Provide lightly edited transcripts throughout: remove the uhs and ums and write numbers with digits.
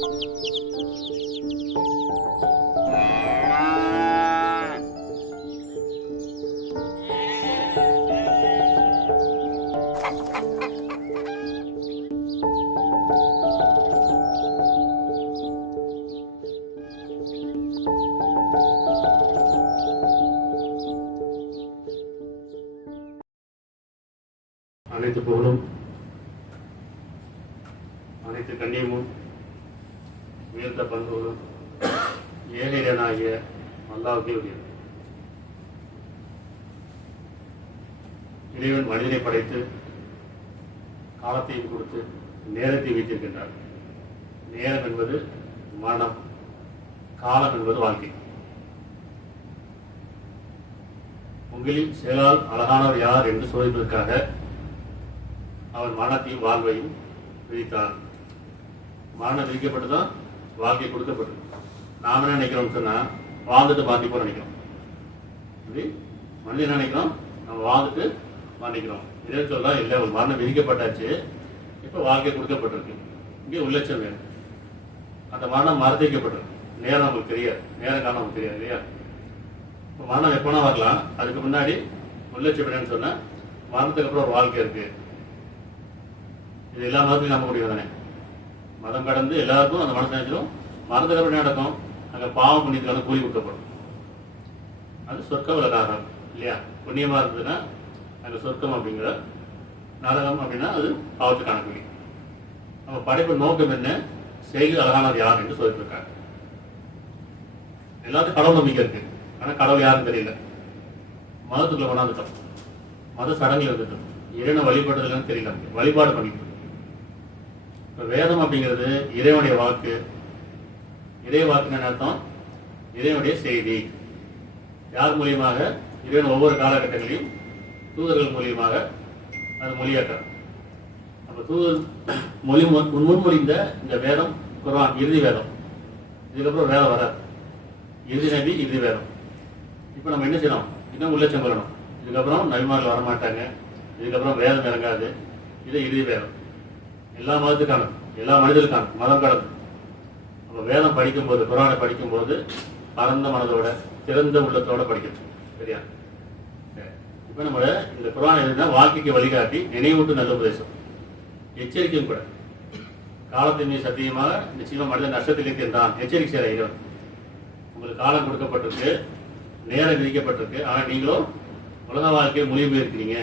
அனைத்து புகழும் அனைத்து கண்ணியமும் உயர்ந்த பண்புகளும் ஏழையனாகிய அல்லாஹ்வுக்கே உரியது. இறைவன் மனிதனை படைத்து காலத்தையும் கொடுத்து நேரத்தை வைத்திருக்கின்றார். நேரம் என்பது மரணம், காலம் என்பது வாழ்க்கை. உங்களில் செயலால் அழகானவர் யார் என்று சோதிப்பதற்காக அவன் மரணத்தையும் வாழ்வையும் விதித்தான். மரணம் விதிக்கப்பட்டுதான் வாழ்க்கை கொடுக்கப்பட்டது. நாம என்ன நினைக்கிறோம்னு சொன்னா வாழ்ந்துட்டு பாதிப்போம் நினைக்கிறோம். மனிதன் நினைக்கிறோம் நம்ம வாழ்ந்துட்டு மரணிக்கிறோம். இதே சொல்ல இல்லை, ஒரு மரணம் விதிக்கப்பட்டாச்சு, இப்போ வாழ்க்கை கொடுக்கப்பட்டிருக்கு, இங்கே உள்ளட்சம் வேணும். அந்த மரணம் மறுதிக்கப்பட்டிருக்கு. நேரம் நமக்கு தெரியாது, நேரம் காலம் நமக்கு தெரியாது இல்லையா? இப்போ மரணம் எப்போனா வரலாம். அதுக்கு முன்னாடி உள்ளட்சம் வேணும்னு சொன்னா மரணத்துக்கு அப்புறம் ஒரு வாழ்க்கை இருக்கு. இது எல்லா மதத்தையும் நம்ப முடியும் தானே? மதம் கடந்து எல்லாருக்கும் அந்த மனசு நினைச்சிடும். மரணத்துக்கு அப்புறம் நடக்கும், அங்கே பாவம் புண்ணியத்துக்கான கூலி கொடுக்கப்படும். அது சொர்க்க உலகாரம் இல்லையா? புண்ணியமா இருந்ததுன்னா அங்கே சொர்க்கம் அப்படிங்கிற, நரகம் அப்படின்னா அது பாவத்துக்கான கூலி. நம்ம படைப்பு நோக்கம் என்ன? செய்தி அழகானது யார் என்று சொல்லிட்டு எல்லாத்துக்கும் கடவுள் நம்பிக்கை இருக்கு, ஆனால் கடவுள் யாருன்னு தெரியல. மதத்துக்குள்ள கொண்டாந்துட்டோம், மத சடங்குல இருந்துட்டோம், இறைவனை வழிபடுறதுன்னு தெரியல, வழிபாடு பண்ணிட்டோம். இப்போ வேதம் அப்படிங்கிறது இறைவனுடைய வாக்கு. இறை வாக்குன்னு அர்த்தம் இறைவனுடைய செய்தி. யார் மூலியமாக? இறைவன் ஒவ்வொரு காலகட்டங்களையும் தூதர்கள் மூலியமாக அது மொழியாக்குறார். அப்போ தூதர் முன்மொழிந்த இந்த வேதம் குர்ஆன், இறுதி வேதம். இதுக்கப்புறம் வேதம் வராது, இறுதி நபி, இறுதி வேதம். இப்போ நம்ம என்ன செய்யணும்? இன்னும் உள்ளட்சம் பெறணும். இதுக்கப்புறம் நபிமார்கள் வரமாட்டாங்க, இதுக்கப்புறம் வேதம் இறங்காது, இது இறுதி வேதம். எல்லா மதத்துக்கானது, எல்லா மனிதர்களுக்கான, மதம் கடந்து. அப்போ வேதம் படிக்கும்போது, குர்ஆனை படிக்கும்போது பரந்த மனதோட, திறந்த உள்ளத்தோட படிக்கணும். சரியா? இப்போ நம்ம இந்த குர்ஆன் எதுனா வாழ்க்கைக்கு வழிகாட்டி, நினைவூட்டு நல்ல உபதேசம், எச்சரிக்கையும் கூட. காலத்தின் மீது சத்தியமாக நிச்சயமா மனிதன் நஷ்டத்தில் இருக்கின்றான், எச்சரிக்கை செய்ய இறைவன். உங்களுக்கு காலம் கொடுக்கப்பட்டிருக்கு, நேரம் விதிக்கப்பட்டிருக்கு, ஆனால் நீங்களும் உலக வாழ்க்கையை மொழி போயிருக்கிறீங்க.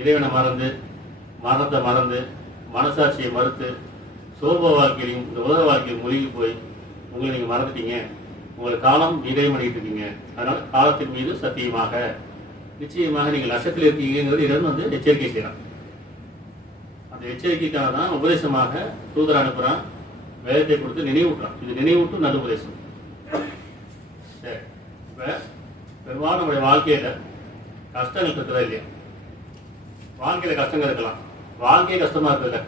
இறைவனை மறந்து, மரணத்தை மறந்து, மனசாட்சியை மறுத்து, சோப வாழ்க்கையிலையும் இந்த உலக வாழ்க்கையில் மொழிகி போய் உங்களை நீங்க மறந்துட்டீங்க. உங்களுக்கு காலம் விரயம் பண்ணிட்டு இருக்கீங்க. அதனால காலத்தின் மீது சத்தியமாக நிச்சயமாக நீங்கள் நஷ்டத்தில் இருக்கீங்கிறது இறைவன் எச்சரிக்கை செய்யறான். அந்த எச்சரிக்கைக்காக தான் உபதேசமாக தூதர் அனுப்புறான், வேதத்தை கொடுத்து நினைவூட்டுறான். இது நினைவூட்டும் நல்ல உபதேசம். சரி, இப்ப பெரும்பாலும் நம்முடைய வாழ்க்கையில கஷ்டங்கள் இருக்கிறதா இல்லையா? வாழ்க்கையில கஷ்டங்கள் இருக்கலாம், வாழ்க்கையே கஷ்டமா இருக்குல்ல.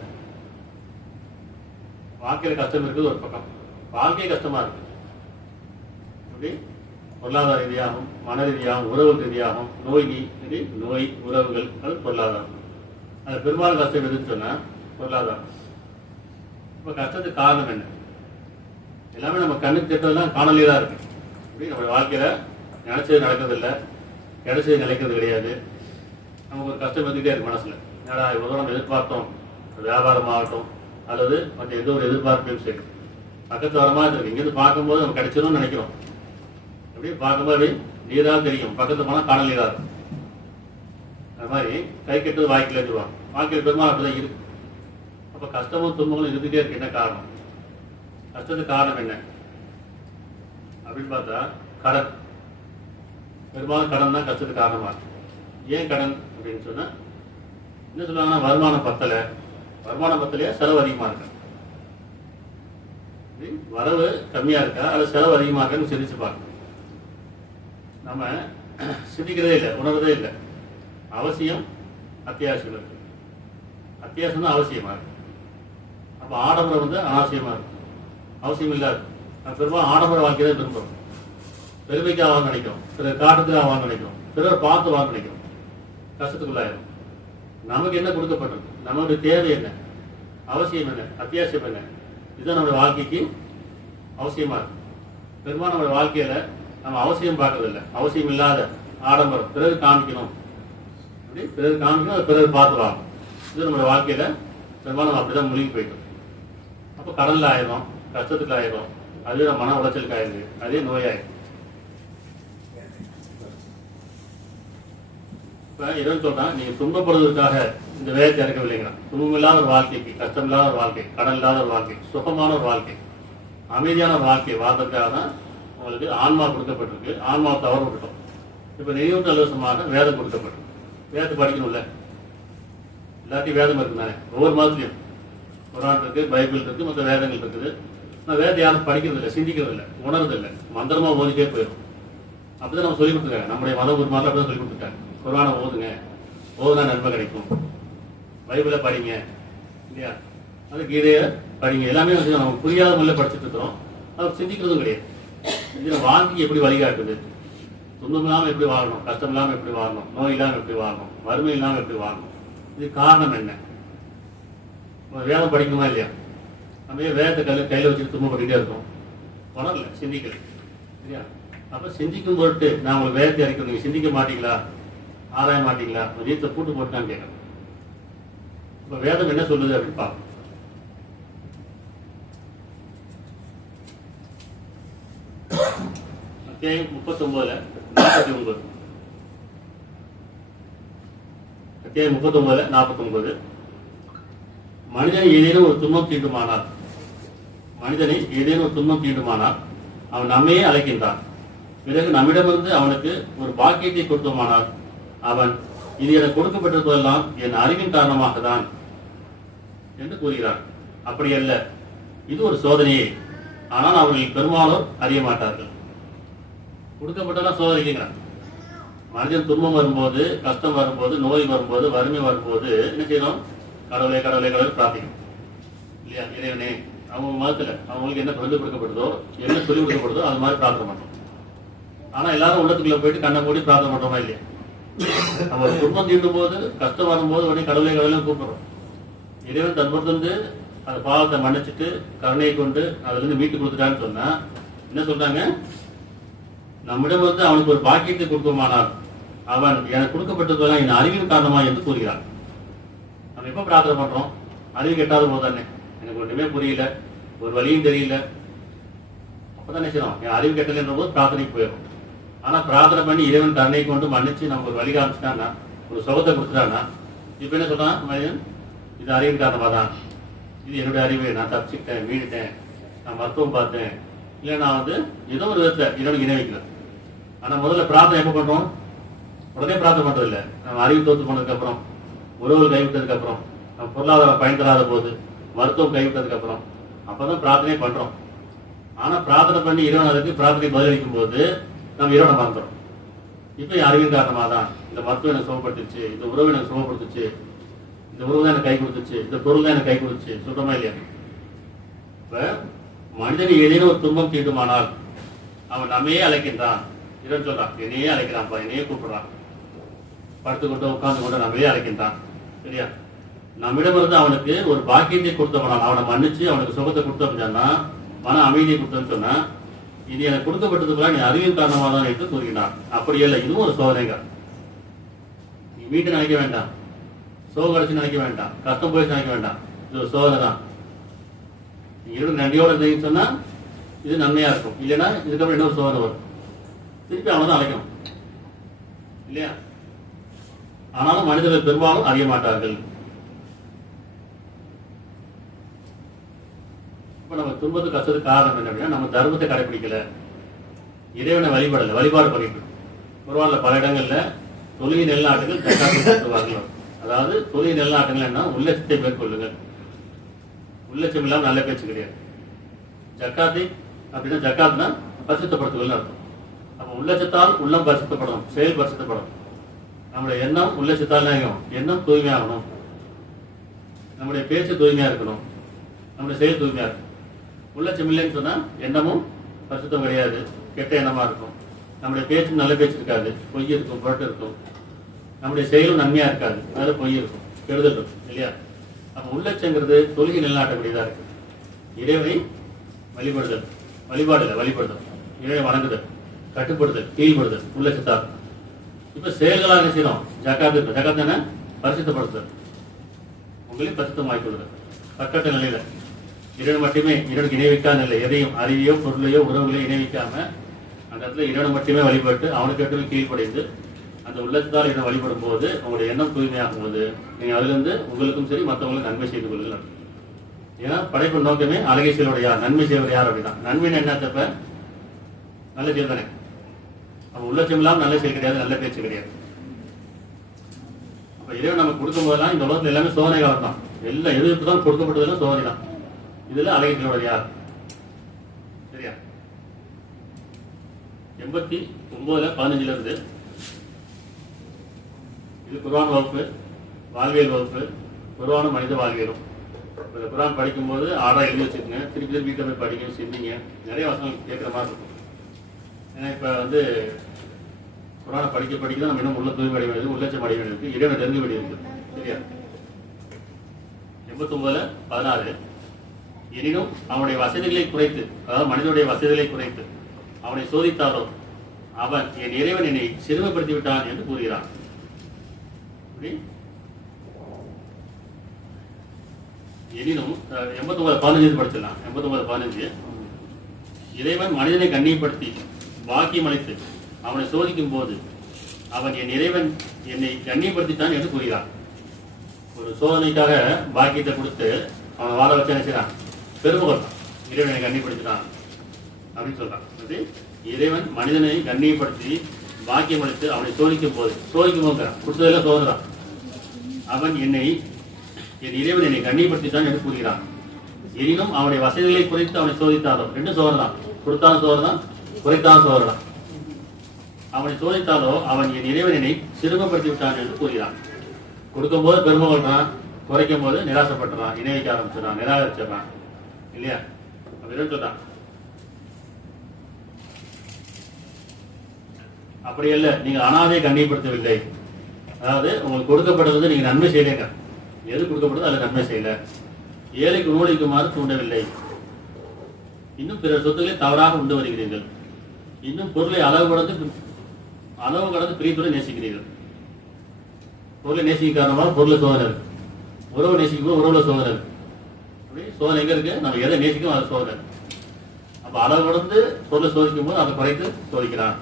வாழ்க்கையில கஷ்டம் இருக்குது ஒரு பக்கம், வாழ்க்கையே கஷ்டமா இருக்கு. அப்படி பொருளாதார ரீதியாகவும், மன ரீதியாகவும், உறவு ரீதியாகவும், நோய், உறவுகள், அது பொருளாதாரம். அது பெரும்பாலும் கஷ்டம் எதுன்னு சொன்னா பொருளாதாரம். இப்ப கஷ்டத்துக்கு காரணம் என்ன? எல்லாமே நம்ம கண்ணுக்கு கெட்டதெல்லாம் காணொலியா தான் இருக்கு. அப்படி நம்ம வாழ்க்கையில நினைச்சது நடக்கிறதில்லை, கிடைச்சது நினைக்கிறது கிடையாது. நமக்கு ஒரு கஷ்டம் வந்துகிட்டே இருக்கு மனசுல. ஏன்னா இவ்வளோ நம்ம எதிர்பார்த்தோம், வியாபாரமாகட்டும் அல்லது மற்ற எந்த ஒரு எதிர்பார்ப்பையும் சரி, பக்கத்து வர மாதிரி இருக்கு. இங்கிருந்து பார்க்கும்போது நம்ம கிடைச்சிடும்னு நினைக்கிறோம். அப்படியே பார்க்கும்போது நீராக தெரியும், பக்கத்து போனால் காணல் நீராக இருக்கும். அது மாதிரி கை கெட்டது வாய்க்கில் எடுத்துருவாங்க. வாழ்க்கையில் பெரும்பாலும் அப்படிதான் இருக்கு. அப்போ கஷ்டமும் துன்பங்களும் இருந்துகிட்டே இருக்கு. என்ன காரணம்? கஷ்டத்துக்கு காரணம் என்ன அப்படின்னு பார்த்தா கடன். பெரும்பாலும் கடன் தான் கஷ்டத்துக்கு காரணமா இருக்கு. ஏன் கடன் அப்படின்னு சொன்னா என்ன சொல்லுவாங்கன்னா, வருமானம் பத்தலையா, செலவு அதிகமா இருக்கு. வரவு கம்மியா இருக்கா அல்லது செலவு அதிகமா இருக்கான்னு சிந்திச்சு பார்க்கணும். நம்ம சிந்திக்கிறதே இல்லை, உணர்றதே இல்லை. அவசியம் அத்தியாவசியம் இருக்கு, அத்தியாவசியம் தான் அவசியமா இருக்கு. அப்போ ஆடம்பரம் அனாவசியமா இருக்கு, அவசியம் இல்லாது. நம்ம பெரும்பாலும் ஆடம்பர வாழ்க்கை தான் விரும்புகிறோம். பெருமைக்காக வாங்க நினைக்கிறோம், பிறர் காட்டுறதுக்காக வாங்க நினைக்கிறோம், பிறர் பார்த்து வாங்க நினைக்கிறோம். கஷ்டத்துக்குள்ளாயிரும். நமக்கு என்ன கொடுக்கப்பட்டிருக்கு? நம்மளுடைய தேவை என்ன? அவசியம் என்ன? அத்தியாவசியம் என்ன? இதுதான் நம்முடைய வாழ்க்கைக்கு அவசியமா இருக்கு. பெரும்பாலும் நம்முடைய வாழ்க்கையில நம்ம அவசியம் பார்க்கறதில்லை. அவசியம் இல்லாத ஆடம்பரம், பிறகு காமிக்கணும், அப்படி பிறகு காமிக்கணும், அது பிறகு பார்த்து வாங்கணும். இது நம்முடைய வாழ்க்கையில பெரும்பாலும் அப்படிதான் முழுகி போயிட்டோம். அப்போ கடல்ல ஆயிரும், கஷ்டத்துக்கு ஆயிரும், அதே மன உளைச்சலுக்கு ஆயிடுது, அதே நோயாயிரும். இப்ப இறைவன் சொல்றான், நீங்க துன்பப்படுவதற்காக இந்த வேதத்தை இறக்கவில்லைங்கிறான். துன்பம் இல்லாத ஒரு வாழ்க்கைக்கு, கஷ்டம் இல்லாத ஒரு வாழ்க்கை, கடன் இல்லாத ஒரு வாழ்க்கை, சுகமான ஒரு வாழ்க்கை, அமைதியான ஒரு வாழ்க்கை வாழ்றதுக்காக தான் உங்களுக்கு ஆன்மா கொடுக்கப்பட்டிருக்கு. ஆன்மாவை தவற விட்டுட்டோம். இப்ப நெய்யூட்டு அலுவசமாக வேதம் கொடுக்கப்பட்டிருக்கு. வேதத்தை படிக்கணும்ல, எல்லாத்தையும் வேதம் இருக்கு தானே. ஒவ்வொரு மதத்துலையும் குர்ஆன் இருக்கு, பைபிள் இருக்கு, மற்ற வேதங்கள் இருக்குது. ஆனால் வேதத்தை யாரும் படிக்கிறது இல்லை, சிந்திக்கிறது இல்லை, உணர்றது இல்லை, மந்திரமா ஓதிட்டே போயிடும். அப்படிதான் நம்ம சொல்லி கொடுத்துருக்காங்க. நம்முடைய மத குருமாரில் அப்படிதான் சொல்லி கொடுத்துருக்காங்க. குர்ஆனை ஓதுங்க, ஓதுனா நன்மை கிடைக்கும், பைபிளை படிங்க இல்லையா, அது கீதையை படிங்க, எல்லாமே வந்து நம்ம புரியாத முறையில் படிச்சுட்டு இருக்கிறோம். அது சிந்திக்கிறதும் கிடையாது. இதில் வாழ்க்கைக்கு எப்படி வழிகாட்டுது, துன்பம் இல்லாமல் எப்படி வாழணும், கஷ்டம் இல்லாமல் எப்படி வாழணும், நோய் இல்லாமல் எப்படி வாழணும், வறுமை இல்லாமல் எப்படி வாழணும், இது காரணம் என்ன? வேதம் படிக்கணுமா இல்லையா? நம்ம வேதத்தை கையில் வச்சுட்டு துன்பப்பட்டுக்கிட்டே இருக்கோம், உணரல, சிந்திக்கல இல்லையா? அப்போ சிந்திக்கும் பொருட்டு நான் உங்களுக்கு வேதத்தை அறிக்கணும், நீங்கள் சிந்திக்க மாட்டீங்களா, ஆராய மாட்டீங்களா, வீட்டில் பூட்டு போட்டுக்கான்னு கேட்கணும். இப்போ வேதம் என்ன சொல்லுது அப்படின்னு பார்க்கணும். அத்தியாயம் 39:49. அத்தியாயம் 39:49. மனிதனை ஏதேனும் ஒரு துன்பம் தீண்டுமானால், மனிதனை ஏதேனும் ஒரு துன்பம் தீண்டுமானால் அவன் நம்மையே அழைக்கின்றான். பிறகு நம்மிடமிருந்து அவனுக்கு ஒரு பாக்கியத்தை கொடுத்தோமானால் அவன் இது எனக்கு கொடுக்கப்பட்டிருப்பதெல்லாம் என் அறிவின் காரணமாக தான் என்று கூறுகிறான். அப்படி அல்ல, இது ஒரு சோதனையே, ஆனால் அவர்கள் பெரும்பாலோர் அறிய மாட்டார்கள். கொடுக்கப்பட்டெல்லாம் சோதனை இல்லைங்கிறான். மனிதன் துன்பம் வரும்போது, கஷ்டம் வரும்போது, நோய் வரும்போது, வறுமை வரும்போது என்ன செய்யணும்? கடவுளே கடவுளே கடவுள் பிரார்த்திக்கணும் இல்லையா? இறைவனே, அவங்க மதத்துல அவங்களுக்கு என்ன பரிந்து கொடுக்கப்படுதோ, என்ன சொல்லிக் கொடுக்கப்படுதோ அது மாதிரி பிரார்த்தனை பண்றோம். ஆனா எல்லாரும் உள்ளத்துக்குள்ள போயிட்டு கண்ணை மூடி பிரார்த்தனை பண்றோமா இல்லையா? நம்ம துன்பம் தீண்டும் போது, கஷ்டம் வரும்போது உடனே கடவுளே கடவுளே கூப்பிடுறோம். இறைவன் தன்புறத்து அந்த பாவத்தை மன்னிச்சுட்டு கருணையை கொண்டு அதுல இருந்து மீட்டு கொடுத்துட்டான்னு சொன்னா என்ன சொல்றாங்க? நம்மிடம் வந்து அவனுக்கு ஒரு பாக்கியத்தை கொடுக்குமானால் அவன் எனக்கு கொடுக்கப்பட்டதெல்லாம் என் அறிவின் காரணமா என்று கூறுகிறான். நம்ம எப்ப பிரார்த்தனை பண்றோம்? அறிவு கெட்டாத போது தானே. எனக்கு ஒன்றுமே புரியல, ஒரு வழியும் தெரியல, அப்பதான் செய்யறோம். என் அறிவு கெட்டலைன்ற போது பிரார்த்தனைக்கு போயிடும். ஆனா பிரார்த்தனை பண்ணி இறைவன் கருணை கொண்டு மன்னிச்சு நமக்கு ஒரு வழி காமிச்சிட்டான்னா, ஒரு சுகத்தை கொடுத்துட்டான்னா, இப்ப என்ன சொல்றான் மனிதன்? இது அறிவின் காரணமா தான், இது என்னுடைய அறிவு, நான் தப்பிச்சுக்கிட்டேன், மீறிட்டேன், நான் மருத்துவம் பார்த்தேன், இல்லை நான் வந்து ஏதோ ஒரு விதத்தை இறைவனுக்கு இணை வைக்கிறேன். ஆனா முதல்ல பிரார்த்தனை எப்ப பண்றோம்? உடனே பிரார்த்தனை பண்றது இல்லை. நம்ம அறிவு தோத்து போனதுக்கு அப்புறம், உறவுகள் கைவிட்டதுக்கு அப்புறம், நம்ம பொருளாதாரம் பயன் தராத போது, மருத்துவம் கைவிட்டதுக்கு அப்புறம், அப்பதான் பிரார்த்தனை பண்றோம். ஆனா பிரார்த்தனை பண்ணி இறைவன் அதுக்கு பிரார்த்தனை பதிலளிக்கும் போது நம்ம இறைவனை மறந்துடும். இப்ப என் அறிவின் காரணமா தான் இந்த மருத்துவம் எனக்கு சுகப்படுத்துச்சு, இந்த உறவு எனக்கு சுகப்படுத்துச்சு, இந்த உறவு தான் எனக்கு கை கொடுத்துச்சு, இந்த பொருள் தான் எனக்கு கை கொடுத்துச்சு, சொல்றமா இல்லையா? இப்ப மனிதனை ஏதேனும் ஒரு துன்பம் தீண்டுமானால் அவன் நம்மையே அழைக்கின்றான். இறைவன் சொல்றான், என்னையே அழைக்கிறான்ப்பா, என்னையே கூப்பிடுறான், படுத்து கொண்டு உட்கார்ந்து கொண்டு நம்மையே அழைக்கின்றான். சரியா? நம்மிடமிருந்து அவனுக்கு ஒரு பாக்கியத்தை கொடுத்தவனால், அவனை மன்னிச்சு அவனுக்கு சுகத்தை கொடுத்தோம்னா, மன அமைதியை கொடுத்தோம்னு சொன்னா, இது எனக்கு கொடுக்கப்பட்டதுக்குலாம் நீ அறிவின் காரணமாக தான் என்று கூறுகிறான். அப்படி இல்லை, இதுவும் ஒரு சோதனைங்க. நீ மீட்டு நினைக்க வேண்டாம், சோகம் அடிச்சு நினைக்க வேண்டாம், கஷ்டம் போயிடுச்சு நினைக்க வேண்டாம், இது ஒரு சோதனை தான். நீங்க இருந்து நன்றியோட இருந்தீங்கன்னு சொன்னா இது நன்மையா இருக்கும். இல்லைன்னா இதுக்கப்புறம் இன்னொரு சோதனை வரும், திருப்பி அவனை தான் அழைக்கணும் இல்லையா? ஆனாலும் மனிதர்கள் பெரும்பாலும் அறிய மாட்டார்கள். இப்ப நம்ம துன்பத்துக்கு கஷ்டத்துக்கு காரணம் என்ன அப்படின்னா, நம்ம தர்மத்தை கடைபிடிக்கல, இறைவனை வழிபடல, வழிபாடு பண்ணிட்டு. குர்ஆன்ல பல இடங்கள்ல தொழுகை நெல்நாட்டுகள் ஜக்காத், அதாவது தொழுகை நெல்நாட்டுகள் என்ன, உள்ளச்சத்தை மேற்கொள்ளுங்கள். உள்ளச்சம் இல்லாமல் நல்ல பேச்சு கிடையாது. ஜக்காத்தை அப்படின்னா, ஜக்காத்னா பரிசுத்தப்படுத்துதல் அர்த்தம். அப்ப உள்ளச்சத்தால் உள்ளம் பரிசுத்தப்படணும், செயல் பரிசுத்தப்படணும். நம்முடைய எண்ணம் உள்ளச்சத்தால் எண்ணம் தூய்மையாகணும், நம்முடைய பேச்சு தூய்மையா இருக்கணும், நம்முடைய செயல் தூய்மையா இருக்கும். உள்ளச்சம் இல்லைன்னு சொன்னா எண்ணமும் பரிசுத்தம் கிடையாது, கெட்ட எண்ணமா இருக்கும். நம்முடைய பேச்சு நல்ல பேச்சு இருக்காது, பொய் இருக்கும், புரட்டு இருக்கும். நம்முடைய செயலும் நன்மையா இருக்காது, அதில் பொய் இருக்கும், கெடுதல் இருக்கும் இல்லையா? அப்ப உள்ளச்சங்கிறது தொழுகை நிலநாட்டக்கூடியதா இருக்கு. இறைவனை வழிபடுதல், வழிபாடு இல்லை வழிபடுதல், இறைவனை வணங்குதல், கட்டுப்படுதல், கீழ்படுதல், உள்ளச்சத்தார். இப்ப செயல்களாக என்ன செய்யணும்? ஜகாத்து. ஜகாத் என்ன? பரிசுத்தப்படுத்துதல், உங்களையும் பரிசுத்தமாக்கிக்கொள்ளுதல். பக்கத்த நிலையில இறைவன் மட்டுமே, இறைவனுக்கு இணைவிக்காத நிலை, எதையும் அறிவையோ பொருளையோ உறவுகளையோ இணைவிக்காம அந்த இடத்துல இறைவனை மட்டுமே வழிபட்டு அவனுக்கு மட்டுமே கீழ்ப்படைந்து அந்த உள்ளத்தால் இறைவனை வழிபடும் போது உங்களுடைய எண்ணம் தூய்மையாகும் போது நீங்க அதுல இருந்து உங்களுக்கும் சரி மற்றவங்களுக்கு நன்மை செய்து கொள்ளுங்கள். ஏன்னா படைப்பு நோக்கமே அழகை செயலோட யார், நன்மை செய்வது யார் அப்படிதான். நன்மைன்னு என்னத்தப்ப நல்ல செயல் தானே. அவன் உள்ளச்சம் இல்லாமல் நல்ல செயல் கிடையாது, நல்ல பேச்சு கிடையாது. அப்ப இறைவன் நமக்கு கொடுக்கும் போதெல்லாம் இந்த உலகத்துல எல்லாமே சோதனை காலம் தான். எல்லாம் எதிர்ப்பு தான், கொடுக்கப்பட்டதெல்லாம் சோதனை தான். இதுல அழகை செயலோட யார்? சரியா? 89:15 இருந்து இது குர்ஆன் வகுப்பு, வாழ்வியல் வகுப்பு, குர்ஆனும் மனித வாழ்வியலும். இந்த குர்ஆன் படிக்கும்போது ஆடா எழுதி வச்சுக்கோங்க, திருப்பி வீட்டில் போய் படிங்க, சிந்திங்க. நிறைய வசனங்கள் கேட்குற மாதிரி இருக்கும். ஏன்னா இப்போ குர்ஆனை படிக்க படிக்க தான் நம்ம இன்னும் உள்ள தூய்மை அடைய வேண்டியது, உள்ளச்சம் அடைய வேண்டியது, இறைவனை தெரிந்து வேண்டியது. சரியா? 89:16 எனினும் அவனுடைய வசதிகளை குறைத்து, அதாவது மனிதனுடைய வசதிகளை குறைத்து அவனை சோதித்தாரோ அவன் என் இறைவன் என்னை சிறுமைப்படுத்தி விட்டான் என்று கூறுகிறான். எனினும் 89:15 படிச்சிடலாம். 89:15 இறைவன் மனிதனை கண்ணியப்படுத்தி பாக்கியம் அளித்து அவனை சோதிக்கும் போது அவன் என் இறைவன் என்னை கண்ணியப்படுத்தித்தான் என்று கூறுகிறான். ஒரு சோதனைக்காக பாக்கியத்தை கொடுத்து அவனை வாழ வச்சு என்ன செய்யறான்? பெருமை கொள்றான். இறைவனை கண்ணியப்படுத்தினான் அப்படின்னு சொல்றான். இறைவன் மனிதனை கண்ணியப்படுத்தி பாக்கியம் அளித்து அவனை சோதிக்கும் போது, சோதிக்கும் போது கொடுத்ததெல்லாம் சோதறான். அவன் என் இறைவன் என்னை கண்ணியப்படுத்தித்தான் என்று கூறுகிறான். எனினும் அவனுடைய வசதிகளை குறைத்து அவனை சோதித்தாலோ, ரெண்டும் சோதரான். கொடுத்தாலும் சோதரான், குறைத்தாலும் சோதரான். அவனை சோதித்தாலோ அவன் என் இறைவன் என்னை சிறுமப்படுத்தி விட்டான் என்று கூறுகிறான். கொடுக்கும் போது பெருமை கொள்றான், குறைக்கும் போது நிராசப்பட்டுறான், இணை வைக்க ஆரம்பிச்சிடறான், நிராகரிச்சிடறான். இல்லையா? அப்படி சொல்றான். அப்படி அல்ல, நீங்க அனாதையை கண்ணியப்படுத்தவில்லை. அதாவது உங்களுக்கு கொடுக்கப்பட்டது நீங்க நன்மை செய்யலைங்க. எது கொடுக்கப்படுது அதில் நன்மை செய்யல. ஏழைக்கு உணவளிக்குமாறு தூண்டவில்லை. இன்னும் பிற சொத்துக்களை தவறாக உண்டு வருகிறீர்கள். இன்னும் பொருளை அளவு கடந்து பிரியத்துடன் நேசிக்கிறீர்கள். பொருளை நேசிக்க காரணமாக பொருளை சோதனை இருக்கு. உறவு நேசிக்கும் போது உறவுல சோதனை இருக்கு. அப்படி சோதனை எங்க இருக்கு? நம்ம எதை நேசிக்கும் அதை சோதனை. அப்ப அளவு கடந்து பொருளை சோதிக்கும் போது அதை குறைத்து சோதிக்கிறான்.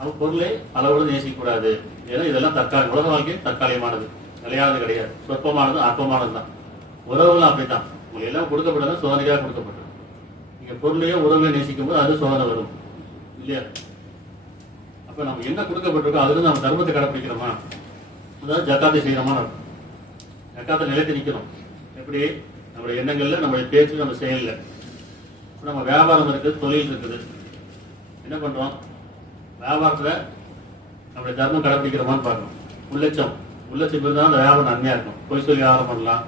அவன் பொருளை அளவோடு நேசிக்க கூடாது. ஏன்னா இதெல்லாம் தற்காலிக, உலக வாழ்க்கை தற்காலிகமானது, நிலையானது கிடையாது. சொற்பமானது, அற்பமானது தான். உறவுகளும் அப்படித்தான். உங்களுக்கு எல்லாம் கொடுக்கப்பட்டது சோதனைக்காக கொடுக்கப்பட்டது. நீங்க பொருளையோ உறவுலையோ நேசிக்கும் போது அது சோதனை வரும் இல்லையா? அப்ப நம்ம என்ன கொடுக்கப்பட்டிருக்கோ அதுல நம்ம தர்மத்தை கடைப்பிடிக்கிறோமா, அதாவது ஜக்காத்தை செய்யறோமா? ஜக்காத்தை நிலைத்து நிற்கிறோம். எப்படி? நம்முடைய எண்ணங்கள்ல, நம்முடைய பேச்சு, நம்ம செயல்ல. நம்ம வியாபாரம் இருக்குது, தொழில் இருக்குது. என்ன பண்றோம்? வியாபாரத்துல நம்முடைய தர்மம் கடைப்பிடிக்கிறோமான்னு பார்க்கணும். உள்ளச்சம் இருந்தாலும் அந்த வியாபாரம் நன்மையா இருக்கும். பொய் சொல்லி வியாபாரம் பண்ணலாம்,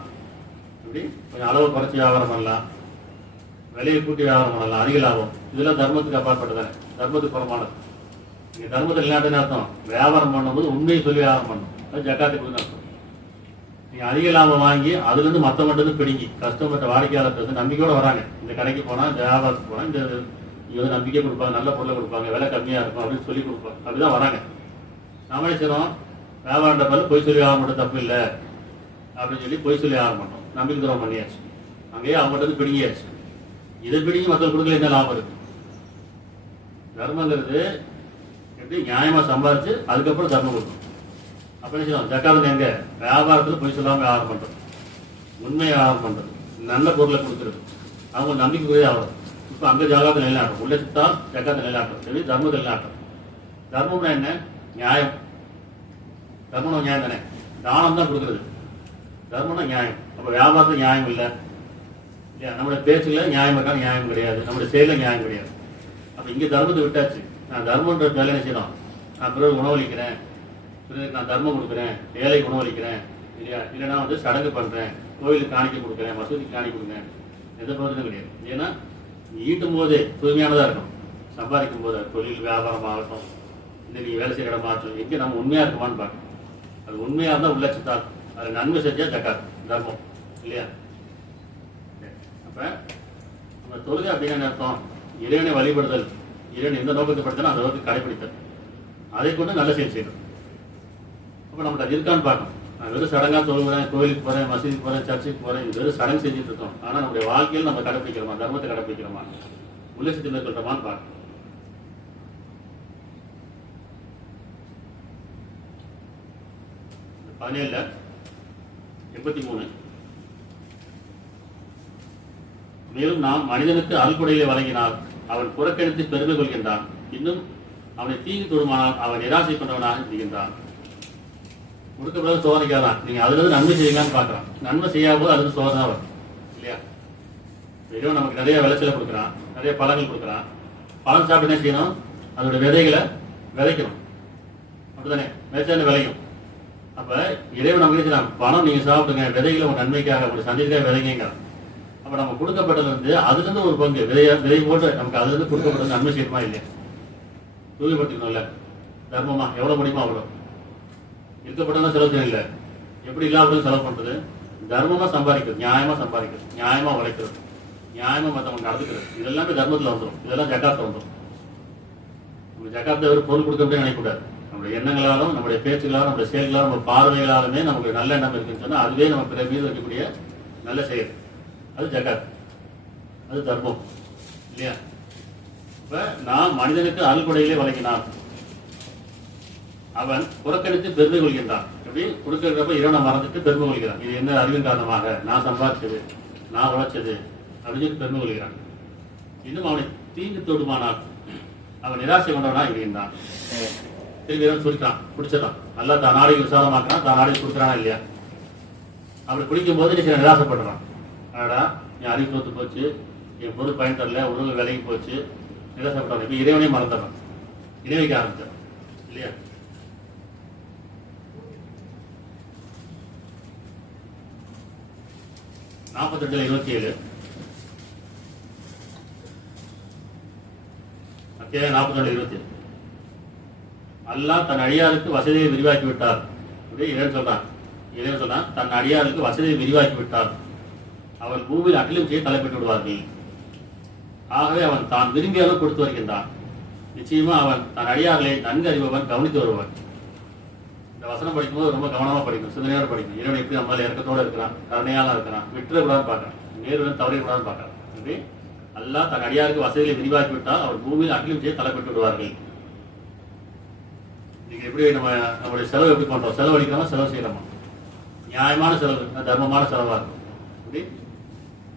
இப்படி கொஞ்சம் அளவு குறைச்சி வியாபாரம் பண்ணலாம், விலையை கூட்டி வியாபாரம் பண்ணலாம், அதிக லாபம். இதெல்லாம் தர்மத்துக்கு அப்பாற்பட்டதானே, தர்மத்துக்கு புறமானது. நீங்க தர்மத்தை இல்லாட்டுன்னு அர்த்தம் வியாபாரம் பண்ணும்போது உண்மையை சொல்லி வியாபாரம் பண்ணணும். அது ஜக்காத்துக்கு அர்த்தம். நீங்க அதிக லாபம் வாங்கி அதுல இருந்து மற்ற மட்டும் பிடிங்கி கஸ்டமர்கிட்ட வாடிக்கையாளர் நம்பிக்கையோட வராங்க. இந்த கடைக்கு போனா, இந்த வியாபாரத்துக்கு போனா இந்த இவங்க நம்பிக்கை கொடுப்பாங்க, நல்ல பொருளை கொடுப்பாங்க, விலை கம்மியா இருக்கும் அப்படின்னு சொல்லி கொடுப்பாங்க. அப்படிதான் வராங்க. நாம என்ன செய்யறோம்? வியாபாரம் பேர்ல பொய் சொல்லி வியாபாரம் மட்டும் தப்பு இல்லை அப்படின்னு சொல்லி பொய் சொல்லி வியாபாரம் பண்ணோம். நம்பிக்கை துரோகம் பண்ணியாச்சு. அங்கேயே அவங்ககிட்ட இருந்து பிடிங்கியாச்சு. இதை பிடிங்கி மற்ற கொடுக்கல என்ன லாபம் இருக்கு? தர்மங்கிறது எப்படி? நியாயமா சம்பாதிச்சு அதுக்கப்புறம் தர்மம் கொடுக்கணும். அப்ப என்ன செய்யணும்? ஜக்காத்துல எங்க? வியாபாரத்துல பொய் சொல்லாம வியாபாரம் பண்றது, உண்மையை வியாபாரம் பண்றது, நல்ல பொருளை கொடுக்கறது, அவங்க நம்பிக்கைக்குரிய ஆகும். இப்ப அங்க ஜகாத்தை நிலைநாட்டம், உள்ளத்தால் ஜக்காத்தை நிலைநாட்டம், சரி தர்மத்தை நிலைநாட்டம். தர்மம்னா என்ன? நியாயம். தர்மம் நியாயம் தானே. தானம் தான் கொடுக்கறது. தர்மம்னா நியாயம். அப்ப வியாபாரத்துல நியாயம் இல்லை இல்லையா? நம்மளுடைய பேச்சுல நியாயம் இருக்கா? நியாயம் கிடையாது. நம்மளுடைய செயல நியாயம் கிடையாது. அப்ப இங்க தர்மத்தை விட்டாச்சு. நான் தர்மன்ற வேலை என்ன செய்யணும்? நான் பிறகு உணவளிக்கிறேன், பிறகு நான் தர்மம் கொடுக்குறேன், ஏழைக்கு உணவளிக்கிறேன் இல்லையா? இல்லைன்னா சடங்கு பண்றேன், கோயிலுக்கு காணிக்கை கொடுக்குறேன், மசூதிக்கு காணிக்கை கொடுக்குறேன், எந்த பிரயோஜனம் கிடையாது. ஏன்னா ஈட்டும் போதே தூய்மையானதா இருக்கும். சம்பாதிக்கும் போது தொழில் வியாபாரம் ஆகட்டும், இந்த நீங்க வேலை செய்யற மாற்றம் எங்க நம்ம உண்மையா இருக்குமான்னு பார்க்கணும். அது உண்மையா இருந்தா உள்ளச்சத்தால் அது நன்மை செஞ்சா ஜக்காத் தர்மம் இல்லையா? அப்ப தொழுகை அப்படின்னு என்ன அர்த்தம்? இறைவனை வழிபடுதல், இறைவன் எந்த நோக்கத்தை படுத்தனா அந்த நோக்கத்தை கடைபிடித்தல், அதை கொண்டு நல்ல செயல் செய்யணும். அப்போ நம்மகிட்ட அது இருக்கான்னு பார்க்கணும். நான் வெறும் சடங்காக தொழுகிறேன், கோயிலுக்கு போகிறேன், மசீதுக்கு போகிறேன், சர்ச்சுக்கு போகிறேன், இது வெறும் சடங்கு செஞ்சுட்டு இருக்கோம். ஆனால் நம்முடைய வாழ்க்கையில் நம்ம கடைப்பிடிக்கிறோமா, தர்மத்தை கடைப்பிடிக்கிறோமா, உள்ளட்சத்தை மேற்கொள்றோமான்னு பார்க்கணும். பதினேழுல 83. மேலும் நாம் மனிதனுக்கு அல்குடையிலே வழங்கினால் அவன் புறக்கணித்து பெருமை கொள்கின்றான், இன்னும் அவனை தீங்கு தொடுமானால் அவன் நிராசை கொண்டவனாக இருக்கின்றான். கொடுக்கப்படாத சோதனைக்காக தான் நீங்க அதுல இருந்து நன்மை செய்யலான்னு பாக்குறான். நன்மை செய்யாத போது அதுல சோதனை வரும் இல்லையா? வெறும் நமக்கு நிறைய விளைச்சலை கொடுக்குறான், நிறைய பழங்கள் கொடுக்குறான். பழம் சாப்பிட்டு என்ன செய்யணும்? அதோட விதைகளை விதைக்கணும், அப்படித்தானே? விதைச்சா விளையும். அப்ப இறைவன் நமக்கு செய்யலாம், பணம் நீங்க சாப்பிடுங்க, விதைகளை உங்க நன்மைக்காக உங்க சந்ததிக்காக விதைங்க. அப்ப நம்ம கொடுக்கப்பட்டது வந்து அதுல இருந்து ஒரு பங்கு விதை போட்டு நமக்கு அதுல இருந்து கொடுக்கப்பட்டது நன்மை செய்யணுமா இல்லையா? தூய்மைப்படுத்திக்கணும்ல, தர்மமா எவ்வளவு முடியுமோ அவ்வளவு. இருக்கப்பட்டதான் செலவு செய்யல, எப்படி இல்லாத செலவு பண்றது? தர்மமா சம்பாதிக்கிறது, நியாயமா சம்பாதிக்கிறது, நியாயமா உழைக்கிறது, நியாயமா மற்றவங்க நடந்துக்கிறது, இதெல்லாமே தர்மத்துல வந்துடும். இதெல்லாம் ஜக்காத்துல வந்துடும். நம்ம ஜக்காத்தை ஒரு பொருள் கொடுக்க முடியும் நினைக்கக்கூடாது. நம்முடைய எண்ணங்களாலும், நம்முடைய பேச்சுகளாலும், நம்முடைய செயல்களாலும், நம்ம பார்வைகளாலுமே நமக்கு நல்ல எண்ணம் இருக்குன்னு சொன்னா அதுவே நம்ம பிற மீது வைக்கக்கூடிய நல்ல செயல். அது ஜகாத், அது தர்மம் இல்லையா? இப்ப நாம் மனிதனுக்கு அல்குடையிலே வழங்கினான், அவன் புறக்கணித்து பெருமை கொள்கின்றான். எப்படி கொடுக்கிறப்ப இறைவனை மறந்துட்டு பெருமை கொள்கிறான். இது என்ன அறிவின் காரணமாக நான் சம்பாதிச்சது, நான் உழைச்சது அப்படின்னு சொல்லி பெருமை கொள்கிறான். இன்னும் அவனை தீங்கு தொடுமானால் அவன் நிராசை கொண்டவனா இருக்கின்றான். திருவிழா சொல்லிட்டான், குடிச்சிடறான், நல்லா தான் நாளைக்கு விசாலமாக்குறான், தான் நாளைக்கு கொடுக்குறானா இல்லையா? அப்படி குடிக்கும் போது நீ சில நிராசப்படுறான். ஆடா என் அறிவு தோத்து போச்சு, என் பொருள் பயன் தரல, உணவு விலைக்கு போச்சு, நிராசப்படுறான். இப்போ இறைவனையும் மறந்துடுறான், இணைவைக்க ஆரம்பிச்சான் இல்லையா? நாற்பத்தெட்டுல 27 அத்தியாயம் 42:27. அல்லாஹ் தன் அடியாருக்கு வசதியை விரிவாக்கி விட்டார். இறைவன் சொல்றான், தன் அடியாருக்கு வசதியை விரிவாக்கி விட்டார், அவர் பூமியில் அகிலம் செய்ய தலைப்பட்டு விடுவார்கள். ஆகவே அவன் தான் விரும்பிய அளவு கொடுத்து வருகின்றான். நிச்சயமா அவன் தன் அடியார்களை நன்கு அறிபவன், கவனித்து வருவான். இந்த வசனம் படிக்கும்போது ரொம்ப கவனமா படிக்கணும், சிந்தனையோட படிக்கணும். இறைவன் எப்படி நம்மளால இறக்கத்தோட இருக்கிறான், கருணையால இருக்கிறான், விட்டுறக்கூடாதுன்னு பார்க்கறான், நேருடன் தவறக்கூடாதுன்னு பார்க்கறான். அப்படி அல்லாஹ் தன் அடியாருக்கு வசதிகளை விரிவாக்கி விட்டால் அவர் பூமியில் அகிலம் செய்ய தலைப்பட்டு விடுவார்கள். நீங்க எப்படி நம்மளுடைய செலவு எப்படி பண்றோம்? செலவு அடிக்கிறோமா, செலவு செய்யறோமா? நியாயமான செலவு, தர்மமான செலவா இருக்கும். இப்படி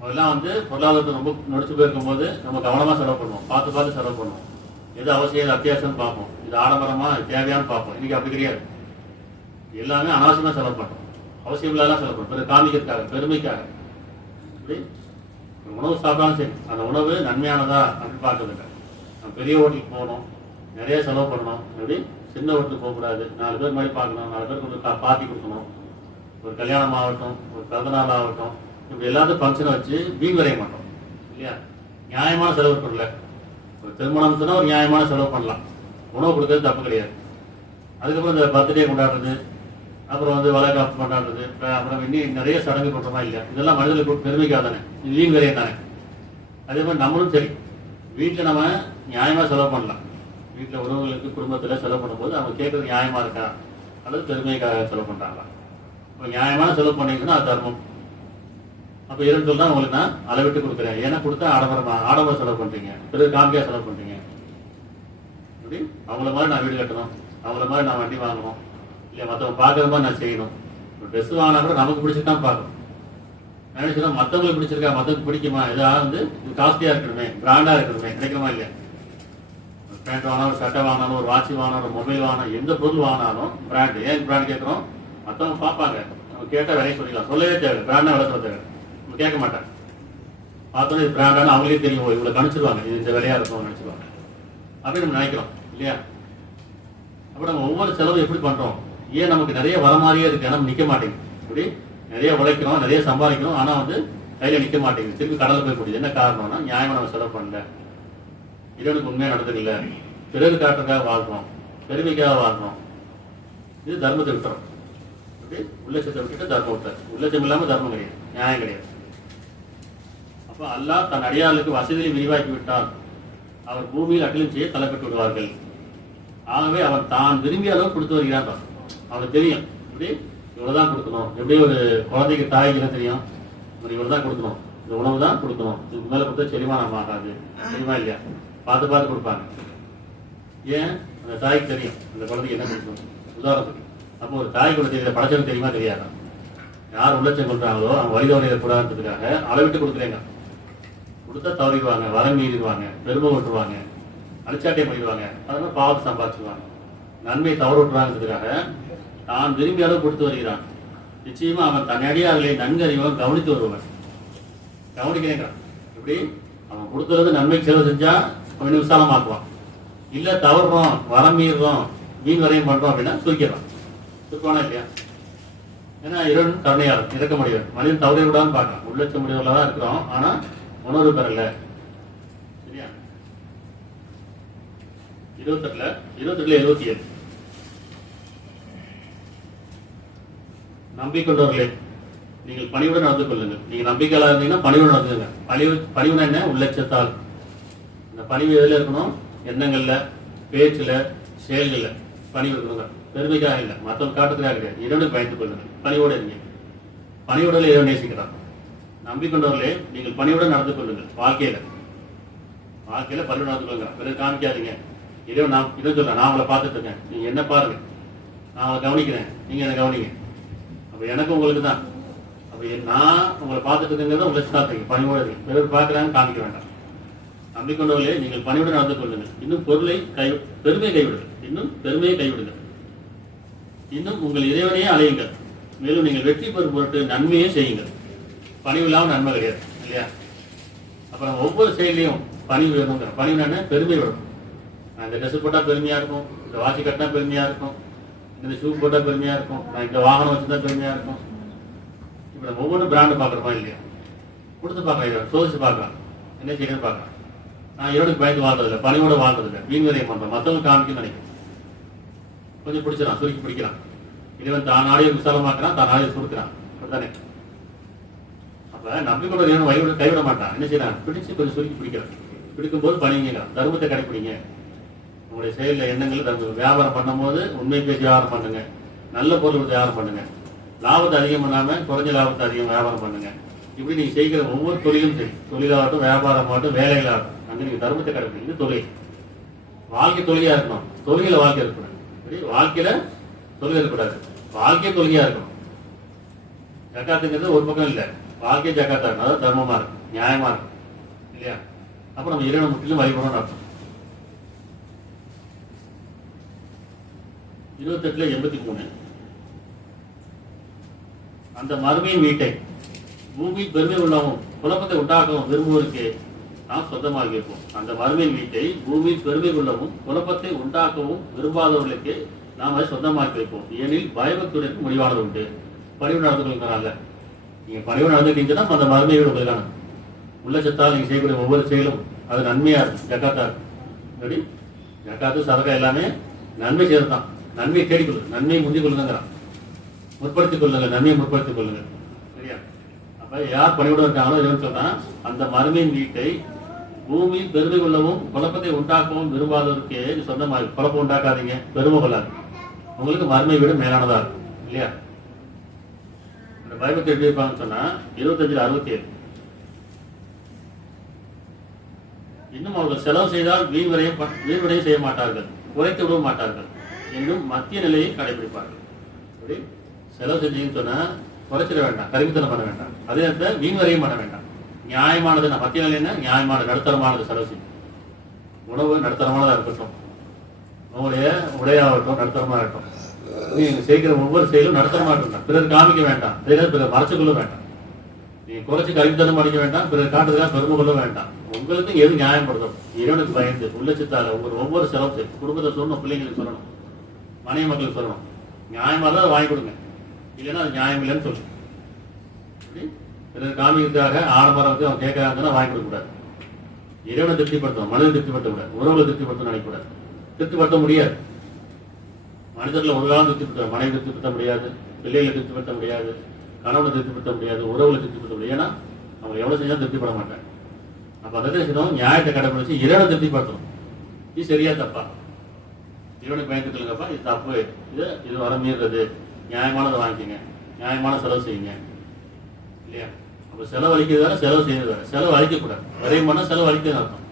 அதெல்லாம் வந்து பொருளாதாரத்தை ரொம்ப நொடிச்சு போயிருக்கும் போது நம்ம கவனமா செலவு பண்ணுவோம், பார்த்து பார்த்து செலவு பண்ணுவோம். எது அவசியம், எது அத்தியாவசியம் பார்ப்போம், இது ஆடம்பரமா, தேவையானு பார்ப்போம். இன்னைக்கு அப்படி கிடையாது, எல்லாமே அனாவசியமா செலவு பண்ணுறோம், அவசியம் இல்லாதான் செலவு பண்ணுறோம், காமிக்கிறதுக்காக, பெருமைக்காக. இப்படி உணவு சாப்பிட்டாலும் சரி, அந்த உணவு நன்மையானதா அப்படின்னு பார்க்கறதில்லை. நம்ம பெரிய ஹோட்டலுக்கு போகணும், நிறைய செலவு பண்ணணும். எப்படி சின்ன ஹோட்டலுக்கு போகக்கூடாது, 4 பேர் மாதிரி பார்க்கணும், 4 பேருக்கு வந்து பார்ட்டி கொடுக்கணும். ஒரு கல்யாணம் ஆகட்டும், ஒரு பிறந்தநாள் ஆகட்டும், இப்படி எல்லாத்தையும் ஃபங்க்ஷனை வச்சு வீண் விளைய மாட்டோம் இல்லையா? நியாயமான செலவு இருக்கும்ல. ஒரு திருமணம்னா ஒரு நியாயமான செலவு பண்ணலாம், உணவு கொடுக்கறது தப்பு கிடையாது. அதுக்கப்புறம் இந்த பர்த்டே கொண்டாடுறது, அப்புறம் வந்து வளைகாப்பு கொண்டாடுறது, அப்புறம் இன்னும் நிறைய சடங்கு பண்ணுறோமா இல்லையா? இதெல்லாம் மனிதர்களுக்கு பெருமைக்காக தானே, இது வீண் விளையம் தானே. அதே மாதிரி நம்மளும் சரி, வீட்டில் நம்ம நியாயமாக செலவு பண்ணலாம். வீட்டில் உறவுகளுக்கு குடும்பத்தில் செலவு பண்ணும்போது அவங்க கேட்கறது நியாயமா இருக்கா அல்லது பெருமைக்காக செலவு பண்ணுறாங்களா? இப்போ நியாயமான செலவு பண்ணீங்கன்னா அது தர்மம். அப்போ இறைவன் சொல்றா, உங்களுக்கு நான் அளவிட்டு கொடுக்குறேன். ஏன்னா கொடுத்தா ஆடம்பர செலவு பண்ணுறீங்க, பிறகு காமிக்கா செலவு பண்ணுறீங்க. அப்படி அவங்கள மாதிரி நான் வீடு கட்டணும், அவங்கள மாதிரி நான் வண்டி வாங்கணும், இல்லை மற்றவங்க பார்க்குற மாதிரி நான் செய்யணும். ஒரு ட்ரெஸ் வாங்கினா கூட நமக்கு பிடிச்சிருக்கான்னு பார்க்கணும். நினைச்சுன்னா மற்றவங்களுக்கு பிடிச்சிருக்கா, மற்றவங்களுக்கு பிடிக்குமா, ஏதாவது வந்து இது காஸ்ட்லியாக இருக்கணுமே, பிராண்டாக இருக்கணுமே, கிடைக்குமா இல்லையா? பேண்ட் வாங்கினாலும், சட்டை வாங்கினாலும், ஒரு வாட்ச் வாங்கினாலும், ஒரு மொபைல் வாங்கினாலும், எந்த பொருள் வாங்கினாலும் பிராண்டு. ஏன் பிராண்ட் கேட்குறோம்? மற்றவங்க பார்ப்பாங்க, நம்ம கேட்டால் விலையை சொல்லிக்கலாம், சொல்லவே தேவை, பிராண்டாக விலை சொல்ல தேவை. நம்ம கேட்க மாட்டாங்க, பார்த்தோன்னே இது பிராண்டான அவங்களே தெரியும், இவ்வளோ கணிச்சிருவாங்க, இது இந்த விலையாக இருக்கும் நினச்சிருவாங்க அப்படின்னு நம்ம நினைக்கிறோம் இல்லையா? அப்போ நம்ம ஒவ்வொரு செலவும் எப்படி பண்ணுறோம்? ஏன் நமக்கு நிறைய வர மாதிரியே இருக்கு, நம்ம நிற்க மாட்டேங்குது. இப்படி நிறைய உழைக்கிறோம், நிறைய சம்பாதிக்கிறோம், ஆனால் வந்து கையில் நிற்க மாட்டேங்குது, திருப்பி கடலில் போய் முடியுது. என்ன காரணம்னா நியாயமாக நம்ம செலவு பண்ணல, இறைவனுக்கு உண்மையாக நடந்ததில்லை, பிறகு காட்டுறதுக்காக வாழ்றோம், பெருமைக்காக வாழ்றோம். இது தர்மத்தை விட்டுறோம். அப்படி உள்ளட்சத்தை விட்டுட்டு தர்மம் விட்டார். உள்ளட்சம் இல்லாமல் தர்மம் கிடையாது, நியாயம் கிடையாது. அப்போ அப்போ அல்லாஹ் தன் அடியார்களுக்கு வசதியை விரிவாக்கி விட்டால் அவர் பூமியில் அகிலம் செய்ய தலைப்பட்டு விடுவார்கள். ஆகவே அவன் தான் விரும்பிய அளவு கொடுத்து வருகிறான் தான். அவனுக்கு தெரியும் இப்படி இவ்வளவுதான் கொடுக்கணும். எப்படி ஒரு குழந்தைக்கு தாய்க்கு என்ன தெரியும், இவ்வளவுதான் கொடுக்கணும், இந்த உணவு தான் கொடுக்கணும், இதுக்கு மேல கொடுத்தா செரிமானம் ஆகாது, தெரியுமா இல்லையா? பார்த்து பார்த்து கொடுப்பாங்க. ஏன்? அந்த தாய்க்கு தெரியும் அந்த குழந்தைக்கு என்ன கொடுக்கணும். உதாரணத்துக்கு அப்போ ஒரு தாய் கூட தெரியல, படைச்சவங்க தெரியுமா தெரியாதா? யார் உள்ளச்சம் கொள்றாங்களோ அவங்க வழிதவரை கூடாதுன்றதுக்காக அளவிட்டு கொடுக்குறேங்க. கொடுத்தா தவறிடுவாங்க, வரம் மீறிடுவாங்க, பெருமை விட்டுருவாங்க, அழிச்சாட்டை பண்ணிடுவாங்க, அதனால பாவத்தை சம்பாதிச்சுடுவாங்க. நன்மை தவறு விட்டுறாங்கிறதுக்காக தான் விரும்பிய அளவு கொடுத்து வருகிறான். நிச்சயமா அவன் தன் அடியார்களை நன்கு அறிவன், கவனித்து வருவன். கவனிக்கிறேங்கிறான். இப்படி அவன் கொடுத்துறது நன்மை செலவு செஞ்சா அவன் விசாலமாக்குவான். இல்ல தவறுறோம், வரம் மீறுறோம், மீன் வரையும் பண்றோம் அப்படின்னா தூக்கிடுறான். தூக்குவானா இல்லையா? ஏன்னா இறைவன் கருணையாளர், இறக்க முடியாது. மனிதன் தவறை விடாமல் பார்க்கலாம். உள்ளட்ச முடிவுல தான் இருக்கிறோம், ஆனா உணர்வு பெறல. சரியா? 28 77 நம்பிக்கொண்டவர்களே நீங்கள் பணிவுடன் நடந்து கொள்ளுங்கள். நீங்க நம்பிக்கையாளர் இருந்தீங்கன்னா பணிவுடன் நடந்துங்க. பணிவுனா என்ன? உள்ளட்சத்தால். இந்த பணிவு எதுல இருக்கணும்? எண்ணங்கள்ல, பேச்சுல, செயல்கள்ல பணிவு இருக்கணுங்க. பெருமைக்காக இல்லை, மற்றவங்க காட்டுறதுக்காக கிடையாது. இறைவனுக்கு பயந்து கொள்ளுங்கள். பணிவோடு இருங்க. பணிவுடன் இறைவன் நேசிக்கிறான். நம்பிக்கொண்டவர்களே நீங்கள் பணிவுடன் நடந்து கொள்ளுங்கள். வாழ்க்கையில பணிவுடன் நடந்து கொள்ளுங்க. பிறகு காமிக்காதீங்க. இறைவன் நான் இதை சொல்றேன், நான் உங்களை பார்த்துட்டு இருக்கேன், நீங்க என்ன பாருங்க, நான் உங்களை கவனிக்கிறேன், நீங்க என்ன கவனிங்க. அப்ப எனக்கு உங்களுக்கு தான். அப்ப நான் உங்களை பார்த்துட்டு இருக்கிறத உங்களை சாப்பிட்டீங்க. பணிவோடு இருக்கு. பிறகு பார்க்கிறாங்க, காமிக்க வேண்டாம். நம்பிக்கொண்டவர்களே நீங்கள் பணிவுடன் நடந்து கொள்ளுங்கள். இன்னும் பெருமையை கைவிடுங்கள். இன்னும் பெருமையை கைவிடுங்கள். இன்னும் உங்கள் இறைவனையே அலையுங்கள். மேலும் நீங்கள் வெற்றி பெறும் பொருட்டு நன்மையே செய்யுங்கள். பணிவு இல்லாமல் நன்மை கிடையாது இல்லையா? அப்புறம் ஒவ்வொரு செயலையும் பணிவு வேணுங்கிற. பணிவு என்ன? பெருமை வேணும். நான் இந்த ட்ரெஸ் போட்டா பெருமையா இருக்கும், இந்த வாட்சி கட்டினா பெருமையா இருக்கும், இந்த ஷூ போட்டா பெருமையா இருக்கும், நான் இந்த வாகனம் வச்சுதான் பெருமையா இருக்கும். இப்ப நம்ம ஒவ்வொரு பிராண்டு பாக்குறோமா இல்லையா? கொடுத்து பார்க்கலாம், சோதிச்சு பார்க்கலாம், என்ன செய்யணும்னு பார்க்கலாம். நான் இவனுக்கு பயந்து வாழ்றதில்லை, பணிவோட வாழ்றதில்லை, வீண் விரையம் பண்றேன், மற்றவங்க காமிக்கும் நினைக்கும். கொஞ்சம் பிடிச்சிடான், சுருக்கி பிடிக்கிறான். இவன் தான் நாளையை விசாலமாக்குறான், தான் நாளையை சுருக்கிறான். அப்படித்தானே? அப்ப நம்பிக்கொண்ட இறைவன் கைவிட மாட்டான். என்ன செய்யறான்? பிடிச்சு கொஞ்சம் சுருக்கி பிடிக்கிறான். பிடிக்கும் போது பணிங்க, தர்மத்தை கடைப்பிடிங்க. உங்களுடைய செயல எண்ணங்கள் தர்மம். வியாபாரம் பண்ணும் போது உண்மை பேசி வியாபாரம் பண்ணுங்க. நல்ல பொருள் வியாபாரம் பண்ணுங்க. லாபத்தை அதிகம் பண்ணாம குறைஞ்ச லாபத்தை அதிகம் வியாபாரம் பண்ணுங்க. இப்படி நீங்க செய்கிற ஒவ்வொரு தொழிலும் சரி, தொழிலாகட்டும், வியாபாரமாகட்டும், வேலைகளாகட்டும், அங்க நீங்க தர்மத்தை கடைப்பிடிங்க. இது தொழில். வாழ்க்கை தொழிலா இருக்கணும். தொழில வாழ்க்கை இருக்கணும். சரி, வாழ்க்கையில தொழில் இருக்கக்கூடாது. வாழ்க்கை தொழிலா இருக்கணும். ஜக்காத்துங்கிறது ஒரு பக்கம் இல்லை, வாழ்க்கை ஜக்காத்தா இருக்கும். அதாவது தர்மமா இருக்கும், நியாயமா இருக்கும் இல்லையா? அப்ப நம்ம இறைவனை முற்றிலும் வழிபடணும்னு அர்த்தம். 28 அந்த மறுமையின் வீட்டை பூமியில் பெருமை உள்ளவும் குழப்பத்தை உண்டாக்கவும் விரும்புவோருக்கு நாம் சொந்தமாகி இருப்போம். அந்த மறுமையின் வீட்டை பூமியில் பெருமை உள்ளவும் குழப்பத்தை உண்டாக்கவும் விரும்பாதவர்களுக்கு நாம் அதை சொந்தமாக்கி வைப்போம். ஏனில் பயபக்தியுடன் முடிவானது உண்டு. பணிவு நடந்து கொள்கிறாங்கல்ல, நீங்க பணிவு நடந்துட்டீங்கன்னா அந்த மறுமையோடு உங்களுக்கான உள்ளச்சத்தால் நீங்க செய்யக்கூடிய ஒவ்வொரு செயலும் அது நன்மையா இருக்கும். ஜக்காத்தா இருக்கும். ஜக்காத்து சதகா எல்லாமே நன்மை செய்யறதுதான். நன்மையை தேடிக்கொள்ளுங்க, நன்மையை முந்திக் கொள்ளுங்கிறான். முற்படுத்திக் கொள்ளுங்க, நன்மையை முற்படுத்திக் கொள்ளுங்க. சரியா? அப்ப யார் பணிவுடன் இருக்காங்களோ இவன் சொல்றான், அந்த மறுமையின் வீட்டை பூமியில் பெருமை கொள்ளவும் குழப்பத்தை உண்டாக்கவும் விரும்பாதவருக்கு சொந்தமாக. குழப்பம் உண்டாக்காதீங்க, பெருமை கொள்ளாது. உங்களுக்கு மறுமை வீடு மேலானதா இருக்கும் இல்லையா? அந்த பயபக்தி எப்படி இருப்பாங்கன்னு சொன்னா 25-67 இன்னும் அவர்கள் செலவு செய்தால் வீண்விரையும் செய்ய மாட்டார்கள், குறைத்து விட மாட்டார்கள் என்றும் மத்திய நிலையை கடைபிடிப்பார்கள். அப்படி செலவு செஞ்சீங்கன்னு சொன்னா குறைச்சிட வேண்டாம், கருவித்தனம் பண்ண வேண்டாம். அதே நேரத்தில் வீண்வரையும் பண்ண வேண்டாம். நியாயமானது மத்திய நிலைன்னா நியாயமானது, நடுத்தரமானது செலவு செய்யும். உணவு நடுத்தரமானதா இருக்கட்டும், உங்களுடைய உடையாகட்டும் நடுத்தரமா இருக்கட்டும். நீங்க செய்கிற ஒவ்வொரு செயலும் நடுத்தரமா இருக்கட்டும். பிறர் காமிக்க வேண்டாம், பிறர் மறைச்சுக்கொள்ள வேண்டாம். நீங்க குறைச்சி கருவித்தனம் அடிக்க வேண்டாம், பிறர் காட்டுறதுக்காக பெருமை கொள்ள வேண்டாம். உங்களுக்கு எது நியாயப்படுத்தும்? இறைவனுக்கு பயந்து உள்ளச்சத்தால ஒவ்வொரு செலவு செய்யும். குடும்பத்தை சொல்லணும், பிள்ளைங்களுக்கு சொல்லணும், மனைவி மக்களுக்கு சொல்லணும். நியாயமா தான் வாங்கி கொடுங்க, இல்லைன்னா அது நியாயம் இல்லைன்னு சொல்லு. பிறர் காமிக்கிறதுக்காக ஆடம்பரம் வந்து அவன் கேட்கறாங்கன்னா வாங்கி கொடுக்க கூடாது. இறைவனை திருப்திப்படுத்தணும், மனிதனை திருப்திப்படுத்த கூடாது, உறவுகளை திருப்திப்படுத்த நினைக்கூடாது. திருப்திப்படுத்த முடியாது. மனிதர்களை ஒரு காலம் திருப்திப்படுத்த, மனைவி திருப்திப்படுத்த முடியாது, பிள்ளைகளை திருப்திப்படுத்த முடியாது, கணவனை திருப்திப்படுத்த முடியாது, உறவுகளை திருப்திப்படுத்த முடியாது. ஏன்னா அவங்க எவ்வளவு செஞ்சாலும் திருப்திப்பட மாட்டாங்க. அப்ப அதை செய்யணும், நியாயத்தை கடைபிடிச்சு இறைவனை திருப்திப்படுத்தணும். இது சரியா தப்பா, இறைவனுக்கு பயந்துக்கலங்கப்பா, இது தப்பு, இது வர மீறது, நியாயமானதை வாங்கிக்கோங்க, நியாயமான செலவு செய்யுங்க இல்லையா? அப்ப செலவு அழிக்கிறது வேற, செலவு செய்யறது வேற. செலவு அழிக்கக்கூடாது, விரையும் பண்ணா செலவு அழிக்கிறது அர்த்தம்.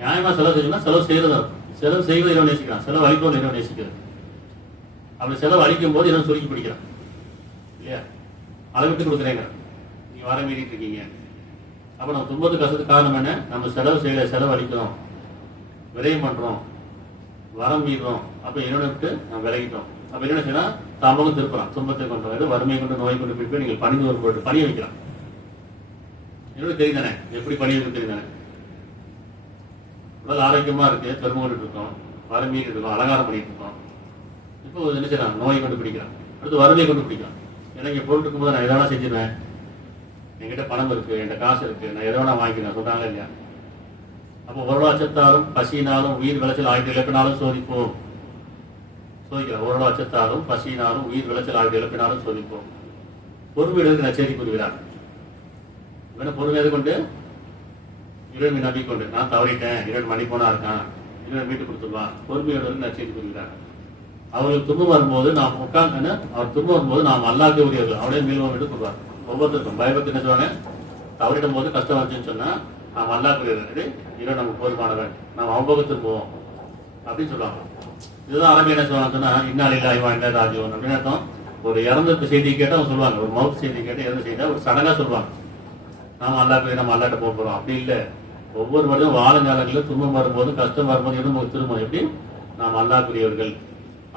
நியாயமா செலவு செய்யணும்னா செலவு செய்யறது அர்த்தம். செலவு செய்வது இறைவன் நேசிக்கிறான், செலவு அழிப்பவன் இறைவன் நேசிக்கிறது. அப்படி செலவு அழிக்கும் போது இறைவன் சுருக்கி பிடிக்கிறான் இல்லையா? அளவிட்டு கொடுக்குறேங்க, நீங்க வர மீறிட்டு இருக்கீங்க. அப்ப நம்ம துன்பத்துக்கு கஷ்டத்துக்கு காரணம் என்ன? நம்ம செலவு செய்யல, செலவு அழிக்கிறோம், விரையும் பண்றோம், வரம் மீறோம். அப்ப இறைவனை விட்டு நம்ம விலகிட்டோம். அப்ப என்ன செய்யனா தாமகம் திருப்பலாம், துன்பத்தை கொண்டு வறுமையை கொண்டு நோய் கொண்டு போய் நீங்கள் பணிந்து ஒரு போட்டு பணிய வைக்கலாம். என்னோட தெரிந்தானே எப்படி பணிய வைக்க தெரிந்தானே. உடல் ஆரோக்கியமா இருக்கு, பெருமை கொண்டு இருக்கோம், வரம் மீறி இருக்கோம், அலங்காரம் பண்ணிட்டு இருக்கோம். இப்போ என்ன செய்யலாம்? நோயை கொண்டு பிடிக்கலாம், அடுத்து வறுமையை கொண்டு பிடிக்கலாம். ஏன்னா இங்க பொருள் இருக்கும்போது நான் எதனா செஞ்சிருவேன், என்கிட்ட பணம் இருக்கு, என்கிட்ட காசு இருக்கு, நான் எதை வேணா வாங்கிக்கிறேன் சொல்றாங்க இல்லையா? அப்போ ஒரு அச்சத்தாலும் பசியினாலும் உயிர் விளைச்சல் ஆகிட்டு இழப்பினாலும் சோதிப்போம். சோதிக்கலாம். ஒரு அச்சத்தாலும் பசியினாலும் உயிர் விளைச்சல் ஆகிட்டு இழப்பினாலும் சோதிப்போம். பொறுமையிலிருந்து நச்சேரி கூறுகிறார். இவனை பொறுமையாக கொண்டு இறைவன் நம்பிக்கொண்டு நான் தவறிட்டேன், இறைவன் மன்னிப்போனா இருக்கான், இறைவன் மீட்டு கொடுத்துருவான். பொறுமையோடு நச்சேரி கூறுகிறார். அவர்களுக்கு துன்பம் வரும்போது நாம் உட்கார்ந்து, அவர் துன்பம் வரும்போது நாம் அல்லாஹ்வுக்கு உரியவர்கள் அவனே மீள்வோம் என்று கூறுவார். ஒவ்வொருத்தருக்கும் பயபக்தி என்ன சொல்லுவாங்க? தவறிடும் போது கஷ்டம் வந்துச்சுன்னு சொன்னா நாம் அல்லாஹ்வுக்கு உரியவர்கள், இறைவன் நமக்கு போதுமானவன், நாம் அவபோகத்துக்கு போவோம் அப்படின்னு சொல்லுவாங்க. இதுதான் அரபி என்ன சொல்லுவாங்க சொன்னா, இன்னாலில்லா இவாண்டா ராஜீவன் அப்படின்னு அர்த்தம். ஒரு இறந்த செய்தி கேட்டால் அவங்க சொல்லுவாங்க, ஒரு மவுத் செய்தி கேட்டு இறந்த செய்தியா ஒரு சடங்கா சொல்லுவாங்க, நாம அல்லாஹ்வுக்கு நம்ம அல்லாட்ட போக போறோம். அப்படி இல்லை. ஒவ்வொரு மனிதனும் வாழுங்காலங்களில் துன்பம் வரும்போது கஷ்டம் வரும்போது இருந்து திரும்பும். எப்படி? நாம் அல்லாஹ்வுக்குரியவர்கள்,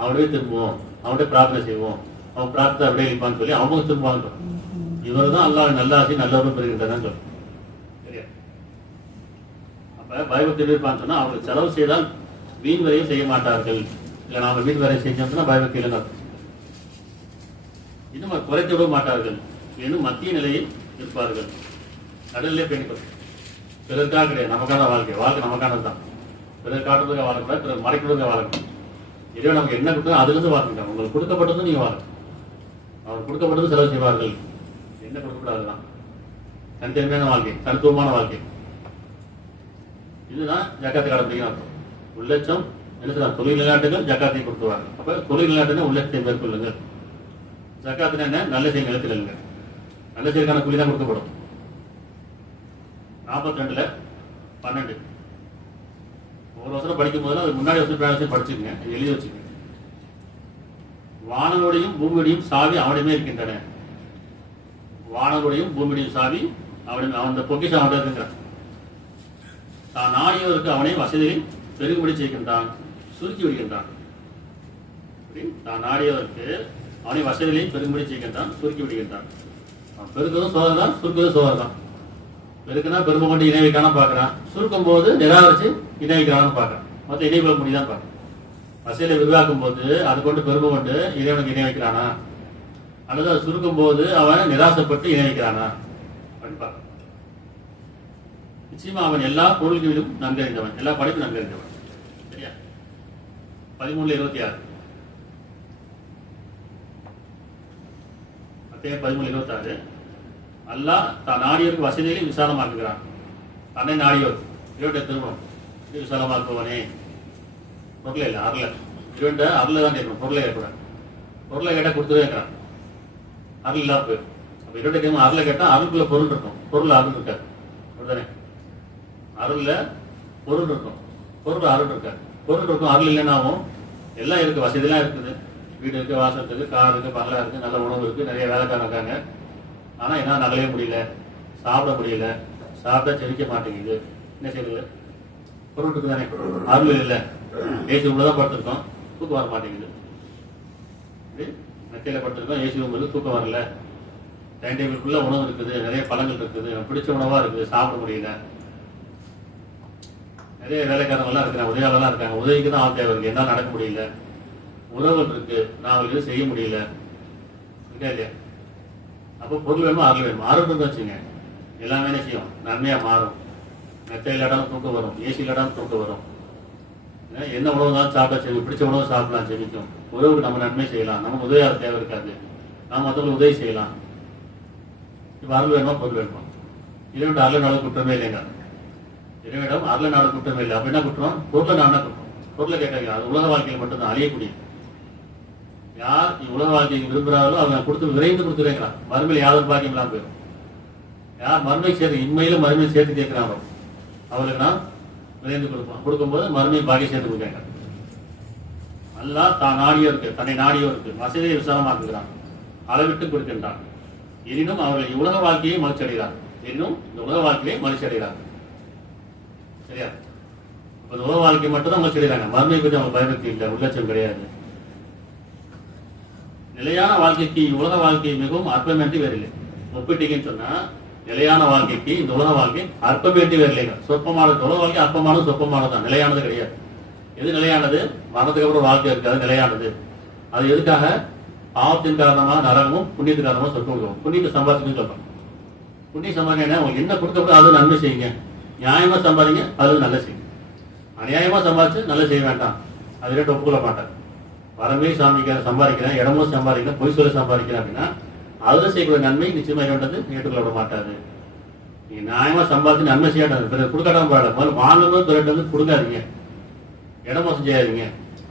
அவனே திரும்புவோம், அவன்கிட்ட பிரார்த்தனை செய்வோம், அவன் பிரார்த்தனை அப்படியே இருப்பான்னு சொல்லி அவங்க திரும்புவாங்க. இவர் தான் அல்லாஹ் நல்ல ஆசை நல்லவரும் பெறுகின்றதான் சொல்லும். சரியா? அப்ப பயபக்தி இருப்பான்னு சொன்னா அவங்களுக்கு செலவு செய்தால் வீண் வரையும் செய்ய மாட்டார்கள். இல்ல நாம வீண் வரையும் செஞ்சோம்னா பயபக்தி இல்லைங்க. இன்னும் குறைத்து விட மாட்டார்கள், இன்னும் மத்திய நிலையில் இருப்பார்கள். நடுநிலை பெண்கள் பிறருக்காக கிடையாது, நமக்கான வாழ்க்கை. வாழ்க்கை நமக்கானது தான். பிறர் காட்டுறதுக்காக வாழக்கூடாது, பிறர் மறைக்கிறதுக்காக வாழக்கூடாது. இறைவன் நமக்கு என்ன கொடுத்தா அதுலேருந்து வாழ்க்கை. உங்களுக்கு கொடுக்கப்பட்டதும் நீங்க வாழ, அவர் கொடுக்கப்பட்டதும் செலவு செய்வார்கள். என்ன கொடுக்கக்கூடாது தான் தனித்தன்மையான வாழ்க்கை, தனித்துவமான வாழ்க்கை. இதுதான் ஜக்காத்து கடைபிடிக்க அர்த்தம். உள்ளச்சம் என்ன சொல்றாங்க? தொழில் நிலைநாட்டுகள் ஜக்காத்தை கொடுத்துவாங்க. அப்ப தொழில் நிலைநாட்டுனா உள்ளத்தை மேற்கொள்ளுங்கள். ஜக்காத்துனா என்ன? நல்ல செய்ய நிலத்தில் இல்லைங்க, நல்ல செய்யறதுக்கான கூலி தான் கொடுக்கப்படும். 42:12 ஒரு வருஷம் படிக்கும் போதெல்லாம் அது முன்னாடி வருஷம் படிச்சுக்கங்க, எழுதி வச்சுக்கோங்க. வானலோடையும் பூமியோடையும் சாவி அவனிடமே இருக்கின்றன. வானலோடையும் பூமியோடையும் சாவி அவனிடம், அவன் பொக்கிஷம் அவனிடம் இருக்கிறான். தான் நாடியவருக்கு அவனை வசதியை பெருகும்படி செய்கின்றான், சுருக்கி விடுகின்றான். தான் நாடியவருக்கு அவனை வசதிகளையும் பெருகும்படி செய்கின்றான், சுருக்கி விடுகின்றான். அவன் பெருக்கதும் சோதனை தான், சுருக்கதும் சோதனை தான். பெருக்குனா பெருமை கொண்டு இணை வைக்கான பார்க்கறான், சுருக்கும் போது நிராகரிச்சு இணை வைக்கிறான்னு பார்க்கறான். மொத்தம் இணைப்புல முடிதான் பார்க்கறான். வசதியை விரிவாக்கும் போது அது கொண்டு பெருமை கொண்டு இறைவனுக்கு இணை வைக்கிறானா, அல்லது அது சுருக்கும் போது அவன் நிராசைப்பட்டு இணை வைக்கிறானா அப்படின்னு பார்க்க. நிச்சயமா அவன் எல்லா பொருள்களிலும் நன்கறிந்தவன், எல்லா படைப்பும் நன்கறிந்தவன். சரியா? 13:26 13:26 அல்லாஹ் தான் நாடியோருக்கு வசதிகளை விசாலமாக்குகிறான். தன்னை நாடியோர் இவருடைய திருமணம் இது விசாலமாக்குவனே. பொருளை இல்லை, அருளை. இவன்ட அருளை தான் கேட்கணும், பொருளை கேட்கக்கூடாது. பொருளை கேட்டால் கொடுத்துவே இருக்கிறான், அருள் இல்லாம போயிடும். அப்ப இவருடைய கேட்கும் அருளை கேட்டால் அருளுக்குள்ள பொருள் இருக்கும், பொருள் அருள் இருக்காது. அப்படிதானே? அருள்ல பொருள் இருக்கும், பொருள் அருள் இருக்காது. பொருள் இருக்கும், அருள் இல்லைன்னாவும் எல்லாம் இருக்கு, வசதியெல்லாம் இருக்குது. வீடு இருக்கு, வாசல் இருக்கு, கார் இருக்கு, பங்களா இருக்கு, நல்ல உணவு இருக்கு, நிறைய வேலைக்காரங்க இருக்காங்க. ஆனா என்ன நகலையே முடியல, சாப்பிட முடியல, சாப்பிட்டா செரிக்க மாட்டேங்குது. என்ன செய்யுது? பொருள் இருக்கு தானே, அருள் இல்லை. ஏசி ரூம்ல தான் படுத்திருக்கோம், தூக்கம் வர மாட்டேங்குது. மெத்தையில படுத்திருக்கோம், ஏசி ரூம் இருக்கு, தூக்கம் வரல. டைம் டேபிளுக்குள்ள உணவு இருக்குது, நிறைய பழங்கள் இருக்குது, பிடிச்ச உணவா இருக்குது, சாப்பிட முடியல. நிறைய வேலைக்காரங்கள்லாம் இருக்கிறாங்க, உதவியாளர்லாம் இருக்காங்க, உதவிக்கு தான் ஆள் தேவை இருக்கு, என்னால் நடக்க முடியல. உறவுகள் இருக்கு, நான் அவங்களுக்கு செய்ய முடியல. இல்லையா? அப்போ பொருள் வேணுமா, அருள் வேணுமா? அருள் வச்சுங்க, எல்லாமே என்ன செய்யும்? நன்மையா மாறும். மெத்தை இல்லாட்டாலும் தூக்கம் வரும், ஏசி இல்லாட்டாலும் தூக்கம் வரும். என்ன உணவு தான் சாப்பிட்டா செய்யும், பிடிச்ச உணவு சாப்பிடலாம், செமிக்கும். உறவுக்கு நம்ம நன்மை செய்யலாம், நமக்கு உதவியாளர் தேவை இருக்காது, நாம் மற்றவங்களுக்கு உதவி செய்யலாம். இப்போ அருள் வேணுமா, பொருள் வேணுமா? இறைவன் அருள் குற்றமே இல்லைங்க. இறைவனிடம் அருள நாடு குற்றம் இல்லை. அப்ப என்ன குற்றம்? பொருளை நாடுனா குற்றம். பொருளை கேட்காங்க. அது உலக வாழ்க்கையில் மட்டும்தான் அழியக்கூடியது. யார் உலக வாழ்க்கையை விரும்புகிறார்களோ அவங்க கொடுத்து விரைந்து கொடுத்துருக்கிறான். மறுமையில் யாரும் பாக்கியம் இல்லாமல் போயிடும். யார் மறுமை சேர்த்து இன்மையிலும் மறுமையை சேர்த்து கேட்கிறாங்களோ அவங்களுக்கு நான் விரைந்து கொடுப்போம். கொடுக்கும்போது மறுமையை பாக்கியம் சேர்த்து கொடுக்காங்க. நல்லா தான் நாடியோ இருக்கு, தன்னை நாடியோ இருக்கு, வசதியை விசாலமாக்குகிறான், அளவிட்டு கொடுக்கின்றான். எனினும் அவர்கள் உலக வாழ்க்கையை மகிழ்ச்சி அடைகிறார். எனினும் இந்த உலக வாழ்க்கையை மகிழ்ச்சி அடைகிறார். சரியா? இந்த உலக வாழ்க்கை மட்டும் தான் மகிழ்ச்சி அடைகிறாங்க. மறுமையை பற்றி அவங்க பயபக்தி இல்லை, உள்ளட்சம் கிடையாது. நிலையான வாழ்க்கைக்கு உலக வாழ்க்கை மிகவும் அற்பமேன்றி வேறில்லை. ஒப்பிட்டீங்கன்னு சொன்னா நிலையான வாழ்க்கைக்கு இந்த உலக வாழ்க்கை அற்பமேன்றி வேறில்லைங்க. சொற்பமானது உலக வாழ்க்கை அற்பமானது சொற்பமானதுதான், நிலையானது கிடையாது. எது நிலையானது? மரணத்துக்கு அப்புறம் வாழ்க்கை இருக்காது, நிலையானது. அது எதுக்காக? பாவத்தின் காரணமாக நரகமும் புண்ணியத்தின் காரணமாக சொர்க்கம். புண்ணியத்தை சம்பாதிச்சுன்னு சொல்றோம். புண்ணியம் சம்பாதிக்க உங்களுக்கு என்ன கொடுக்கப்படும் அது நன்மை செய்யுங்க. நியாயமா சம்பாதிங்க, அது நல்ல செய்யுங்க. அநியாயமா சம்பாதிச்சு நல்ல செய்ய வேண்டாம், அது ரெண்டு ஒப்புக்கொள்ள மாட்டாங்க. வரமே சம்பாதிக்கிறேன், இடமும் சம்பாதிக்கிறேன், பொய் சொல்ல சம்பாதிக்கிறேன் அப்படின்னா அதுல செய்யக்கூடிய நன்மை நிச்சயமா வேண்டது ஏற்றுக்கொள்ள விட மாட்டாது. நீங்க நியாயமா சம்பாதிச்சு நன்மை செய்யாட்டாது, பிறகு கொடுக்காட்டாம பாட முதல்ல வாங்கணும், பிறகு வந்து கொடுக்காதீங்க, இடமோசம் செய்யாதீங்க,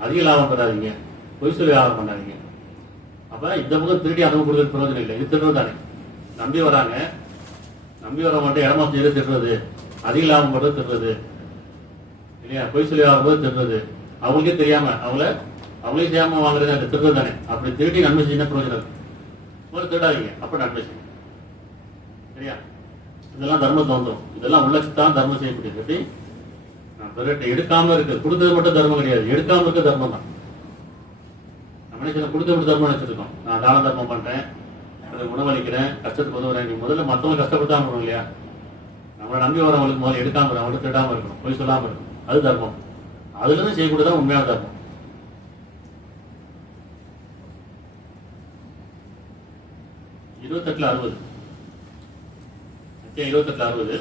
அதிக லாபம் பெறாதீங்க, பொய் சொல்லி லாபம் பண்ணாதீங்க. அப்ப இந்த பக்கம் திருடி அந்த கொடுக்கறது பிரயோஜனம் இல்லை. இது திருடுறது தானே. நம்பி வராங்க, நம்பி வர மட்டும் இடமோசம் செய்து திருடுறது, அதிக லாபம் பண்றது திருடுறது இல்லையா? பொய் சொல்லி ஆகும்போது திருடுறது, அவங்களுக்கே தெரியாம அவங்களே செய்யாம வாங்குறது அந்த திருடுறது தானே. அப்படி திருடி நன்மை செய்ய பிரயோஜனம் இருக்கு. முதல்ல திருடாதீங்க, அப்ப நன்மை செய்யும். சரியா? இதெல்லாம் தர்மத்தை வந்துடும். இதெல்லாம் உள்ளச்சுத்தான் தர்மம் செய்யக்கூடியது. எப்படி பிறகு எடுக்காம இருக்கு, கொடுத்தது மட்டும் தர்மம் கிடையாது, எடுக்காம இருக்க தர்மம் தான். நம்ம என்ன கொடுத்த மட்டும் தர்மம் நினைச்சிருக்கோம். நான் தான தர்மம் பண்றேன், அதை உணவளிக்கிறேன், கஷ்டத்துக்கு உதவுறேன். நீ முதல்ல மற்றவங்க கஷ்டப்பட்டாம இருக்கணும் இல்லையா? நம்மளை நம்பி வரவங்களுக்கு முதல்ல எடுக்காம இருக்கணும், அவங்களுக்கு திருடாம இருக்கணும், போய் சொல்லாம இருக்கணும். அது தர்மம். அதுல இருந்து செய்யக்கூடியதான் உண்மையான தர்மம். 28:60 28:60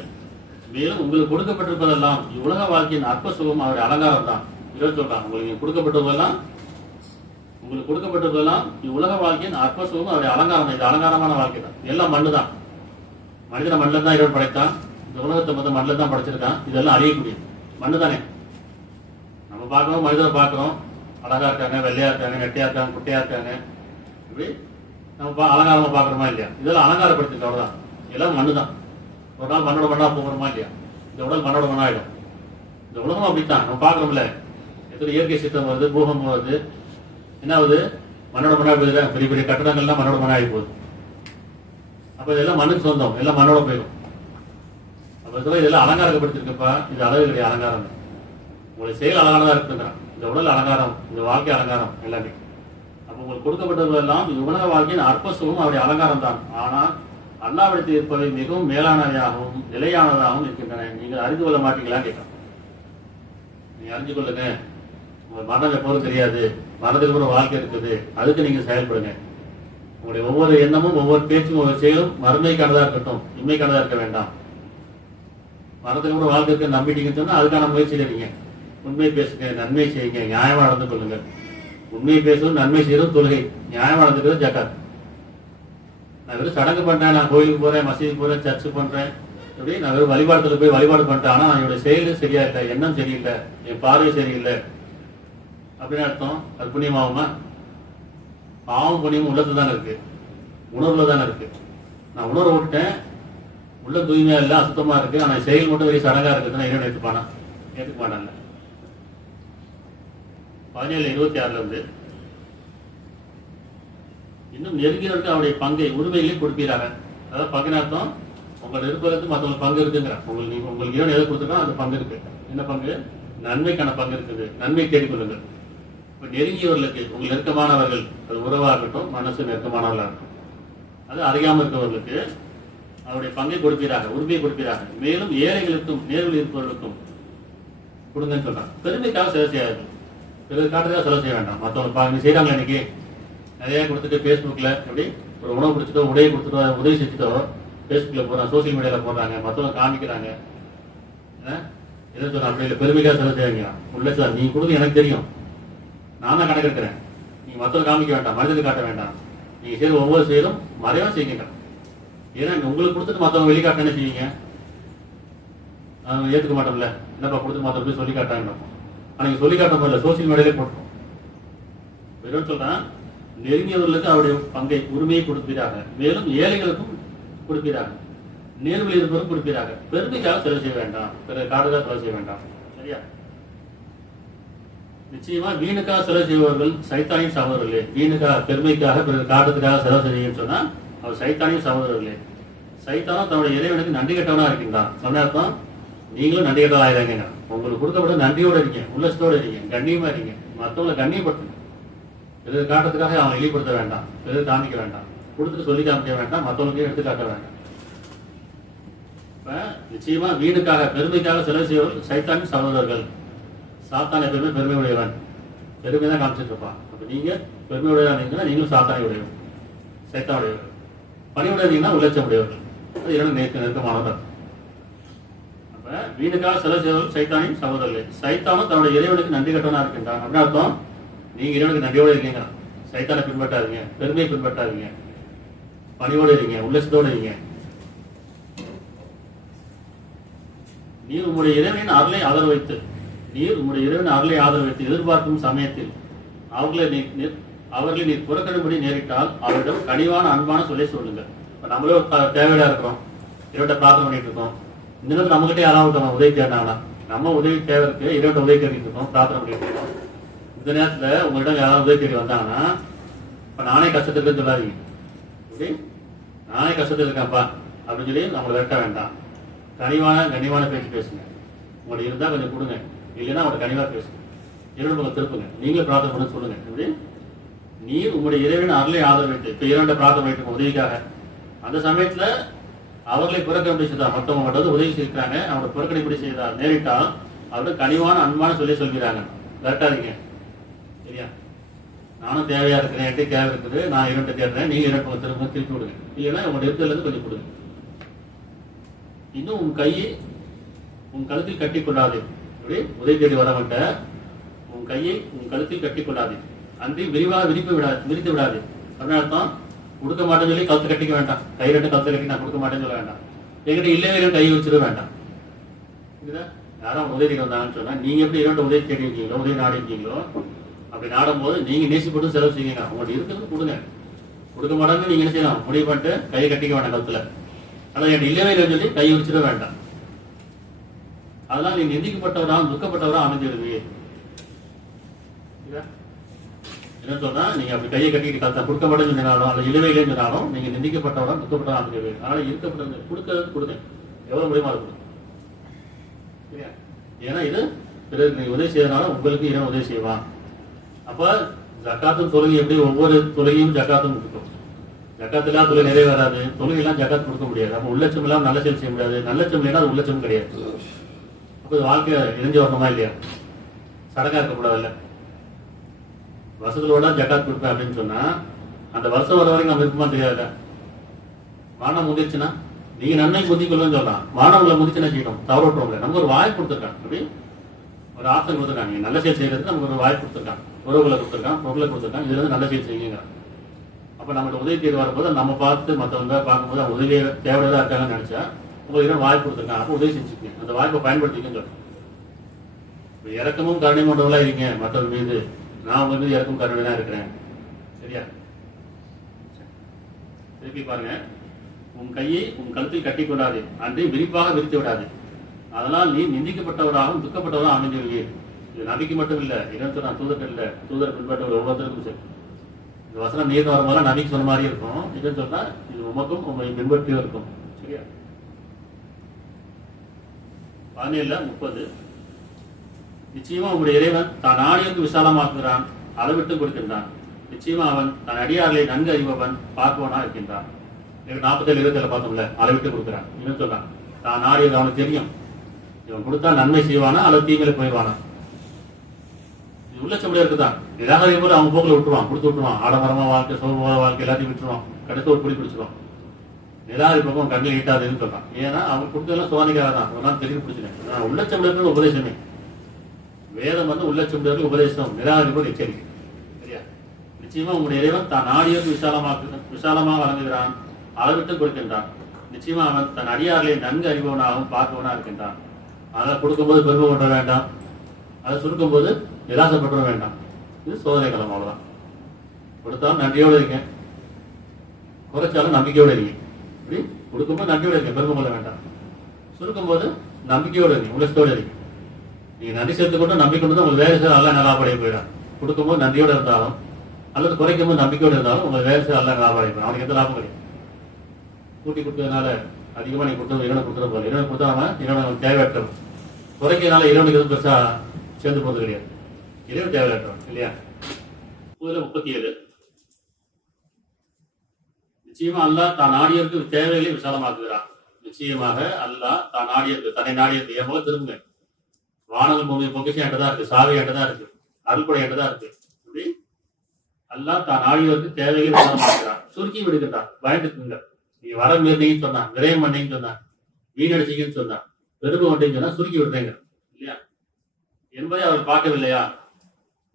மேலும் உங்களுக்கு கொடுக்கப்பட்டிருப்பதெல்லாம் இவ்வுலக வாழ்க்கையின் அற்ப சுகம் அவருடைய அலங்காரம் தான். சொல்றாங்க, உங்களுக்கு கொடுக்கப்பட்டிருப்பதெல்லாம் இவ்வுலக வாழ்க்கையின் அற்ப சுகம் அவருடைய அலங்காரம். இது அலங்காரமான வாழ்க்கை தான். எல்லாம் மண்ணு தான். மனிதனை மண்ணில் தான் இறைவன் படைத்தான். இந்த உலகத்தை மொத்தம் மண்ணில் தான் படைச்சிருக்கான். இதெல்லாம் அழியக்கூடியது மண்ணு தானே. நம்ம பார்க்கணும், மனிதனை பார்க்கிறோம், அழகா இருக்காங்க, வெள்ளையா இருக்காங்க, நெட்டையா இருக்காங்க, குட்டையா இருக்காங்க. இப்படி நம்ம அலங்காரமா பார்க்கறோமா இல்லையா? இதெல்லாம் அலங்காரப்படுத்திருக்க அவ்வளவுதான். எல்லாம் மண்ணு தான். ஒரு நாள் மண்ணோட மண்ணா போகிறோமா இல்லையா? இந்த உடல் மண்ணோட மண்ணாயிடும். இந்த உலகம் அப்படித்தான். நம்ம பார்க்கறோம்ல, எத்தனை இயற்கை சீற்றம் வருது, பூகம்பம் வருது, என்ன ஆகுது? மண்ணோட மண்ணா போகுது. பெரிய பெரிய கட்டடங்கள்லாம் மண்ணோட மண்ணாகி போகுது. அப்ப இதெல்லாம் மண்ணுக்கு சொந்தம், எல்லாம் மண்ணோட போயிடும். அப்ப இதெல்லாம் அலங்காரப்படுத்திருக்கப்பா, இது அளவு கிடையாது, அலங்காரம். உங்களுடைய செயல் அலங்காரம் தான் இருக்குங்கிறான். இந்த உடல் அலங்காரம், இந்த வாழ்க்கை அலங்காரம் எல்லாமே. அப்ப உங்களுக்கு கொடுக்கப்பட்டதெல்லாம் உலக வாழ்க்கையின் அற்ப சுகம் அவருடைய அலங்காரம் தான். ஆனால் அல்லாவிடத்தில் இருப்பவை மிகவும் மேலானவையாகவும் நிலையானதாகவும் இருக்கின்றன. நீங்கள் அறிந்து கொள்ள மாட்டீங்களான்னு கேட்கலாம். நீங்க அறிஞ்சு கொள்ளுங்க, உங்க மரணம் எப்போதும் தெரியாது, மரணத்துக்கு ஒரு வாழ்க்கை இருக்குது, அதுக்கு நீங்க செயல்படுங்க. உங்களுடைய ஒவ்வொரு எண்ணமும், ஒவ்வொரு பேச்சும், ஒவ்வொரு செயலும் மறுமைக்கானதா இருக்கட்டும், இன்மைக்கானதா இருக்க வேண்டாம். மரணத்துக்கு ஒரு வாழ்க்கை இருக்கு நம்பிட்டீங்கன்னு சொன்னா அதுக்கான முயற்சி எடுங்க. உண்மை பேசுங்க, நன்மை செய்யுங்க, நியாயமா நடந்து கொள்ளுங்க. உண்மை பேசும், நன்மை செய்யறதும் தொழுகை, நியாயமா நடந்துக்கிறது ஜக்காத். நான் வெறும் சடங்கு பண்றேன், நான் கோயிலுக்கு போறேன், மசீதுக்கு போறேன், சர்ச்சு பண்றேன், இப்படி நான் வெறும் வழிபாடுல போய் வழிபாடு பண்ணிட்டேன், ஆனா என்னுடைய செயல் சரியா இல்லை, எண்ணம் சரியில்லை, என் பார்வை சரியில்லை அப்படின்னு அர்த்தம். அது புண்ணியமாகுமா? பாவம் புண்ணியமும் உள்ளத்துல தானே இருக்கு, உணர்வுல தானே இருக்கு. நான் உணர்வு விட்டுட்டேன், உள்ள தூய்மையா இல்லை, அசுத்தமா இருக்கு, ஆனா செயல் மட்டும் வெறும் சடங்கா இருக்குதுன்னா என்ன ஏற்றுப்பானா? ஏற்றுக்க மாட்டாங்க. 17:26 இன்னும் நெருங்கினருக்கு அவருடைய பங்கை உரிமைகளை கொடுக்கிறாங்க. அதாவது பங்கின அர்த்தம், உங்கள் இருப்பதற்கு மற்றவங்களுக்கு பங்கு இருக்குங்கிறான். உங்களுக்கு இவன் எதை கொடுத்துருக்கோம் அந்த பங்கு இருக்கு. என்ன பங்கு? நன்மைக்கான பங்கு இருக்குது. நன்மை தேடிக்கொள்ளுங்கள். இப்போ நெருங்கியவர்களுக்கு, உங்களுக்கு நெருக்கமானவர்கள், அது உறவாக இருக்கட்டும், மனசு நெருக்கமானவர்களாக இருக்கட்டும், அது அறியாமல் இருக்கிறவர்களுக்கு அவருடைய பங்கை கொடுப்பீராக, உரிமையை கொடுப்பீராக. மேலும் ஏழைகளுக்கும் நேர்வில் இருப்பவர்களுக்கும் கொடுங்கன்னு சொல்றாங்க. பெருமைக்காக செலவு செய்யாது, பிறகு காட்டுறதுக்காக செலவு செய்ய வேண்டாம். மற்றவங்க செய்யறாங்க, இன்னைக்கு நிறைய கொடுத்துட்டு ஃபேஸ்புக்கில் எப்படி ஒரு உணவு கொடுத்துட்டோ, உடையை கொடுத்துட்டோ, உதவி செஞ்சுட்டோ ஃபேஸ்புக்கில் போடுறாங்க, சோசியல் மீடியாவில் போடுறாங்க, மற்றவங்க காமிக்கிறாங்க. எதை சொல்ல அப்படி இல்லை, பெருமைக்காக செலவு செய்வீங்க. உள்ள சார் நீ கொடுத்து எனக்கு தெரியும், நான் தான் கணக்கு இருக்கிறேன், நீங்க மற்றவங்க காமிக்க வேண்டாம், மனிதனுக்கு காட்ட வேண்டாம். நீங்க செய்யற ஒவ்வொரு செயலும் மறைவா செய்யுங்க. ஏன்னா உங்களுக்கு கொடுத்துட்டு மற்றவங்க வெளிக்காட்ட என்ன செய்வீங்க? ஏற்றுக்க மாட்டோம்ல, என்னப்பா கொடுத்து மாட்டோம் போய் சொல்லி காட்டாங்க. ஆனால் சொல்லி காட்ட முடியல, சோசியல் மீடியாலே போட்டோம். வெறும் சொல்றான், நெருங்கியவர்களுக்கு அவருடைய பங்கை உரிமையை கொடுப்பீராக, மேலும் ஏழைகளுக்கும் கொடுப்பீராக, நேர்வழி இருப்பவரும் கொடுப்பீராக, பெருமைக்காக செலவு செய்ய வேண்டாம், பிற காடுக்காக செலவு செய்ய வேண்டாம். சரியா? நிச்சயமா வீணுக்காக செலவு செய்பவர்கள் சைத்தானின் சகோதரர்களே. வீணுக்காக, பெருமைக்காக, பிறகு காட்டுறதுக்காக செலவு செய்யுன்னு சொன்னா அவர் சைத்தானின் சகோதரர்களே. சைத்தானும் தன்னுடைய இறைவனுக்கு நன்றி கட்டவனா இருக்கின்றான். சொன்ன அர்த்தம், நீங்களும் நன்றி கட்டவா ஆயிராங்க. உங்களுக்கு கொடுக்கப்பட்ட நன்றியோட இருக்கீங்க, உள்ளத்தோட இருக்கீங்க, கண்ணியமா இருக்கீங்க, மற்றவங்களை கண்ணியப்படுத்துங்க. பிறகு காட்டுறதுக்காக அவனை இழிப்படுத்த வேண்டாம், பிறகு காமிக்க வேண்டாம், கொடுத்துட்டு சொல்லி காமிக்க வேண்டாம், மற்றவங்களுக்கே எடுத்து காட்ட வேண்டாம். இப்ப நிச்சயமா வீணுக்காக, பெருமைக்காக செலவு செய்வர்கள் சைத்தானின் சகோதரர்கள். சாத்தான் எப்பவுமே பெருமை உடையவன், பெருமை தான் காமிச்சிட்டு இருப்பான். அப்ப நீங்க பெருமை உடையவா இருந்தீங்கன்னா நீங்களும் சாத்தானை உடையவன், சைத்தான் உடையவர்கள். பணிவுடைய இருந்தீங்கன்னா உள்ளட்சம் உடையவர்கள். அது இரண்டு நெருக்கமானவர். அப்ப வீணுக்காக செலவு செய்வர்கள் சைத்தானின் சகோதரர்களே. சைத்தானும் தன்னுடைய இறைவனுக்கு நன்றி கட்டவனா இருக்கின்றான். அப்படின்னு அர்த்தம், நீங்க இறைவனுக்கு நன்றியோட இருக்கீங்க, சைத்தானை பின்பற்றாதீங்க, பெருமையை பின்பற்றாதீங்க, பணிவோடு இருங்க, உள்ளட்சத்தோடு இருங்க. நீர் உங்களுடைய இறைவனின் அருளை ஆதரவு வைத்து, எதிர்பார்க்கும் சமயத்தில் அவர்களை நீர் புறக்கணிப்படி நேரிட்டால் அவரிடம் கனிவான அன்பான சொல்லை சொல்லுங்க. இப்ப நம்மளே தேவையா இருக்கிறோம், இறைவன்கிட்ட பிரார்த்தனை பண்ணிட்டு இருக்கோம். இந்த நேரத்தில் நம்மகிட்ட யாராவது உதவி கேட்டாங்கன்னா, நம்ம உதவி தேவை இருக்கு, இறைவன்கிட்ட உதவி கேட்டுட்டு இருக்கோம், பிரார்த்தனை பண்ணிட்டு இருக்கோம். இந்த நேரத்துல உங்கள்கிட்ட யாராவது உதவி தேடி வந்தாங்கன்னா, இப்ப நானே கஷ்டத்தில் இருக்குன்னு சொல்லாதீங்க. நானே கஷ்டத்தில் இருக்கேன்ப்பா அப்படின்னு சொல்லி நம்மளை வெட்ட வேண்டாம். கனிவான பேச்சு பேசுங்க. உங்களுக்கு இருந்தா கொஞ்சம் கொடுங்க, இல்லைன்னா அவங்களை கனிவா பேசுங்க, இறைவன் திருப்புங்க, நீங்களே பிரார்த்தனை பண்ண சொல்லுங்க. எப்படி நீர் உங்களுடைய இறைவன் அருளை ஆதரவு வைத்து, இப்ப இறைவன் பிரார்த்தனை பண்ணிட்டு உதவிக்காக, அந்த சமயத்துல அவர்களை புறக்கணிப்படி செய்தார், மற்றவங்க மட்டும் உதவி செய்கிறாங்க, அவங்களை புறக்கணிப்படி செய்தார் நேரிட்டால் அவரு கனிவான அன்பான சொல்லிக்கிறாங்க. விரட்டாதீங்க. சரியா? நானும் தேவையா இருக்கிறேன், என்கிட்ட தேவை இருக்குது, நான் இறைவன் தேடுறேன், நீங்க இறைவன் திருப்பி விடுங்க, இல்லைன்னா உங்களுடைய இடத்துல இருந்து கொஞ்சம் கொடுங்க. இன்னும் உன் கழுத்தில் கட்டி கொள்ளாது. உதவி தேடி வரவன்ட்ட உன் கையை உன் கழுத்தில் கட்டி கொள்ளாது, அன்றி விரிவாக விரித்து விடாது. அப்படின்னு அர்த்தம், கொடுக்க மாட்டேன்னு சொல்லி கழுத்து கட்டிக்க வேண்டாம். கை ரெண்டு கழுத்து கட்டி நான் கொடுக்க மாட்டேன்னு சொல்ல வேண்டாம். என்கிட்ட இல்லவே கை வச்சிட வேண்டாம். இதுல யாரும் உதவி வந்தாங்கன்னு சொன்னா, நீங்க எப்படி இரண்டு உதவி தேடி இருக்கீங்களோ, உதவி நாடி இருக்கீங்களோ, அப்படி நாடும் போது நீங்க நேசிப்பட்டு செலவு செய்யுங்க. உங்களுக்கு இருக்கிறது கொடுங்க. கொடுக்க மாட்டாங்கன்னு நீங்க என்ன செய்யலாம், முடிவு பண்ணிட்டு கையை கட்டிக்க வேண்டாம் கழுத்துல. ஆனா என்கிட்ட இல்லவே இல்லைன்னு சொல்லி கை வச்சிட வேண்டாம். அதெல்லாம் நீ நிந்திக்கப்பட்டவரா துக்கப்பட்டவரா அமைஞ்சிருது. என்ன சொல்றா, நீங்க அப்படி கையை கட்டிட்டு கத்த கொடுக்க மாட்டேன்னு சொன்னாலும், அல்ல இல்லவே இல்லைன்னு சொன்னாலும், நீங்க நிந்திக்கப்பட்டவரா துக்கப்பட்டவரா அமைஞ்சிருது. அதனால இருக்கப்பட்டது கொடுக்கறது கொடுங்க, எவ்வளவு முடியுமா அது கொடுங்க. சரியா? ஏன்னா இது பிறகு நீங்க உதவி செய்யறதுனால உங்களுக்கு இறைவன் உதவி செய்வான். அப்ப ஜக்காத்தும் தொழுகை எப்படி, ஒவ்வொரு தொழுகையும் ஜக்காத்தும் கொடுக்கும். ஜக்காத்து இல்லாத தொழில் நிறைய வராது, தொழுகை எல்லாம் ஜக்காத்து கொடுக்க முடியாது. அப்ப உள்ளட்சம் இல்லாம நல்ல செயல் செய்ய முடியாது, நல்ல லட்சம் இல்லைன்னா அது உள்ளட்சம் கிடையாது. அப்ப வாழ்க்கை இணைஞ்சு வரணுமா இல்லையா? சடங்கா இருக்கக்கூடாதுல்ல. வருஷத்தோட ஜக்காத் கொடுப்பேன் அப்படின்னு சொன்னா, அந்த வருஷம் வர வரைக்கும் நம்ம இருக்குமா தெரியாதுல்ல. வானம் முதிர்ச்சுன்னா நீங்க நன்மை முந்திக்கொள்ளுன்னு சொல்லலாம், வானம் உங்களை முதிச்சுன்னா செய்யணும், தவற விட்டுருவோம்ல. நமக்கு ஒரு வாய்ப்பு கொடுத்துருக்காங்க, அப்படி ஒரு ஆப்ஷன் கொடுத்துருக்காங்க. நல்ல செயல் செய்யறதுக்கு நமக்கு ஒரு வாய்ப்பு கொடுத்துருக்காங்க, உறவுகளை கொடுத்துருக்காங்க, பொருளை கொடுத்துருக்காங்க. இதுல இருந்து நல்ல செயல் செய்யுங்க. அப்ப நம்மகிட்ட உதவி தேடி வரும்போது நம்ம பார்த்து மற்றவங்க பார்க்கும்போது அவங்க உதவியை தேவையா இருக்காங்கன்னு நினைச்சா உங்களுக்கு வாய்ப்பு கொடுத்துருக்காங்க. அப்ப உதவி செஞ்சுக்கங்க, அந்த வாய்ப்பை பயன்படுத்திக்கன்னு சொல்றேன். இறக்கமும் கருணையும் கொண்டவங்களா இருக்கீங்க மற்றவங்க மீது, நான் உங்க மீது இறக்கும் கருணை தான் இருக்கிறேன். சரியா? திருப்பி பாருங்க, உன் கையை உன் கழுத்தில் கட்டி கொள்ளாது, அன்றி விரிப்பாக விரித்து விடாது. அதனால் நீ நிந்திக்கப்பட்டவராகவும் துக்கப்பட்டவராக அமைஞ்சிருவீர். இது நபிக்கு மட்டும் இல்ல, இறைவன் நான் தூதர்கள் இல்ல, தூதர் பின்பற்றவர் ஒவ்வொருத்தருக்கும் சரி. இந்த வசனம் நீர் வரும்போது நபிக்கு சொன்ன மாதிரி இருக்கும். இதுன்னு சொன்னா இது உமக்கும் உங்களை பின்பற்றியும் இருக்கும். சரியா? 17:30 நிச்சயமா உங்களுடைய இறைவன் தான் ஆணையருக்கு விசாலமாக்குகிறான், அளவிட்டு கொடுக்கின்றான். நிச்சயமா அவன் தன் அடியார்களை நன்கு அறிபவன், பார்ப்பவனா இருக்கின்றான். 47:20 பார்த்தோம்ல, அளவிட்டு கொடுக்கிறான். இன்னும் சொல்றான், தான் ஆடியது அவனுக்கு தெரியும், இவன் கொடுத்தா நன்மை செய்வானா அல்லது தீமையில போயிடுவானா. இது உள்ளச்சமுடியா இருக்குதான். நிராகரிக்கும் போது அவன் போக்கில் விட்டுருவான், கொடுத்து விட்டுருவான். ஆடம்பரமா வாழ்க்கை, சோகமான வாழ்க்கை எல்லாத்தையும் விட்டுருவான், கடைசி ஒரு பிடி பிடிச்சிருவான். நிராகரிப்பக்கம் கண்ணில் ஈட்டாதுன்னு சொல்றான். ஏன்னா அவன் கொடுத்ததெல்லாம் சோதனைக்காரதான், ஒரு நாள் தெரிஞ்சு பிடிச்சிருக்கேன். உள்ளச்சமுடிய உபதேசமே வேதம் உள்ளச்சமுடியவர்கள் உபதேசம், நிராகரிப்பது எச்சரிக்கை. சரியா? நிச்சயமா உங்களுடைய இறைவன் தான் ஆடியோக்கு விசாலமாக வழங்குகிறான், அளவிட்டு கொடுக்கின்றான். நிச்சயமா அவன் தன் அடியார்களை நன்கு அறிபவனாகவும் பார்ப்பவனா இருக்கின்றான். அதனால் கொடுக்கும்போது பெருமை பண்ண வேண்டாம், அதை சுருக்கும்போது நிராசப்பட வேண்டாம். இது சோதனை காலம், அவ்வளோதான். கொடுத்தாலும் நன்றியோடு இருக்கேன், குறைச்சாலும் நம்பிக்கையோடு இருக்கேன். இப்படி கொடுக்கும்போது நன்றியோடு இருக்கேன், பெருமை கொள்ள வேண்டாம். சுருக்கும்போது நம்பிக்கையோடு இருக்கேன், உலகத்தோடு இருக்கேன். நீங்கள் நன்றி சேர்த்து கொண்டு நம்பிக்கை கொண்டு தான் உங்களுக்கு வேலை செய்ய நல்லா நல்லாப்படைய போயிடும். கொடுக்கும்போது நன்றியோடு இருந்தாலும் அல்லது குறைக்கும் போது நம்பிக்கையோடு இருந்தாலும் உங்கள் வேலை செய்ய நல்லா நல்லாப்படைய போயிடும். அவனுக்கு எந்த லாபம் கிடையாது. கூட்டி கொடுத்ததுனால அதிகமாக நீ கொடுத்தது இறைவனை கொடுத்துட போது, இறைவனை கொடுத்தாம இறைவன் தேவையற்றவன். குறைக்கிறதுனால இறைவனுக்கு எதுவும் பெருசாக சேர்ந்து போகிறது கிடையாது. இறைவன் தேவையற்றவன் இல்லையா? 37 நிச்சயமா அல்லாஹ் தான் நாடியருக்கு தேவைகளை விசாலமாக்குகிறான். நிச்சயமாக அல்லாஹ் தான் நாடியருக்கு, தன்னை நாடியருக்கு என் போல திரும்புங்க. வானங்கள் பூமி பொக்கிஷம் என்கிட்ட தான் இருக்கு, சாவி என்கிட்ட தான் இருக்கு, அருள்படை என்கிட்ட தான் இருக்கு. இப்படி அல்லாஹ் தான் நாடியவருக்கு தேவைகளை விசாலமாக்குகிறான். சுருக்கி விடுகின்றான். பயந்துக்குங்க. நீ வர மீறினீங்கன்னு சொன்னா, விரயம் பண்ணீங்கன்னு சொன்னா, வீணடிச்சிங்கன்னு சொன்னா, பெருமை கொண்டீங்கன்னு சொன்னா சுருக்கி விடுறீங்க இல்லையா என்பதை அவர் பார்க்கவில்லையா?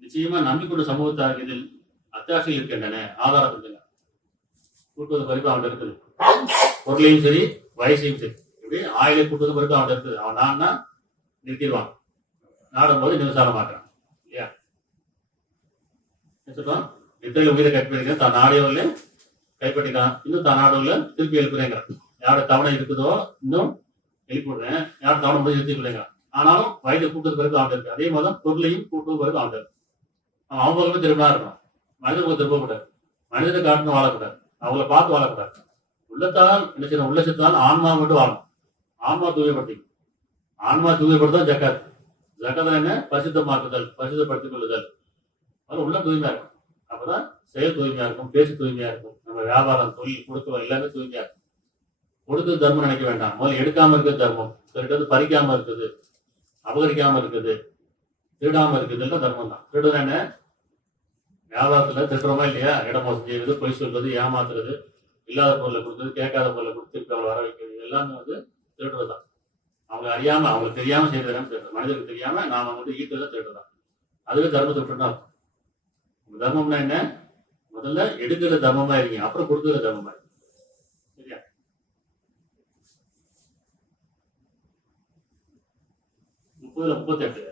நிச்சயமா நம்பிக்கொண்ட சமூகத்தாருக்கு இதில் அத்தாட்சிகள் இருக்கின்றன, ஆதாரம் இருக்குங்க. கூட்டுவது பறிப்பு அவன் இருக்குது, பொருளையும் சரி வயசையும் சரி. இப்படி ஆயிலை கூட்டுவது பறிப்பு அவன் இருக்குது. அவன் நான்னா நிறுத்திடுவான், நாடும் போது நிமிசார மாட்டான் இல்லையா? சொல்லுவான், இத்தனை உயிரை கைப்பற்றிக்க தான் நாடியவர்களே கைப்பற்றிக்கலாம், இன்னும் தான் நாடுல திருப்பி எழுப்புறேங்க. யாரோட தவணை இருக்குதோ இன்னும் எழுப்பி விடுறேன், யாரோட தவணை போய் நிறுத்தி விடுறேங்க. ஆனாலும் வயதை கூட்டுறது பிறகு அவன் இருக்கு. அதே மாதிரி பொருளையும் கூட்டுவது பிறகு அவன் இருக்கு. அவன் பக்கமே திரும்பினா இருக்கணும். மனிதனுக்கு திருப்பக்கூடாது, மனிதனை காட்டுன்னு வாழக்கூடாது, அவங்கள பார்த்து வாழக்கூடாது. உள்ளத்தால் என்ன செய்யணும்? உள்ளத்தால் ஆன்மா மட்டும் வாழணும். ஆன்மா தூய்மைப்படுத்திக்கும். ஆன்மா தூய்மைப்படுத்தான் ஜக்காத். ஜக்காத் என்ன? பரிசுத்தமாக்குதல், பரிசுத்தப்படுத்திக் கொள்ளுதல். அது உள்ள தூய்மையா இருக்கும். அப்பதான் செயல் தூய்மையா இருக்கும், பேச்சு தூய்மையா இருக்கும், நம்ம வியாபாரம் தொழில் கொடுக்க எல்லாமே தூய்மையா இருக்கும். கொடுத்து தர்மம் நினைக்க வேண்டாம். முதல்ல எடுக்காம இருக்கிறது தர்மம், திருடுறது பறிக்காம இருக்குது, அபகரிக்காம இருக்குது, திருடாம இருக்குது, தர்மம் தான். திருடுறது என்ன? வியாபாரத்துல திருடுறோமா இல்லையா? இடம் மோசம் செய்வது, பொய் சொல்வது, ஏமாத்துறது, இல்லாத பொருளை கொடுத்தது, கேட்காத பொருளை கொடுத்து திருப்பி அவங்களை வர வைக்கிறது, எல்லாமே திருடுறது தான். அவங்க அறியாம, அவங்களுக்கு தெரியாம செய்யறதுதான் திருடுறது. மனிதனுக்கு தெரியாம நாம ஈட்டுதான் திருடுறதான். அதுவே தர்மத்தை விட்டுனா இருக்கும். தர்மம்னா என்ன? முதல்ல எடுக்கிற தர்மமா இருக்கீங்க, அப்புறம் கொடுக்குற தர்மமா இருக்கு. சரியா? 38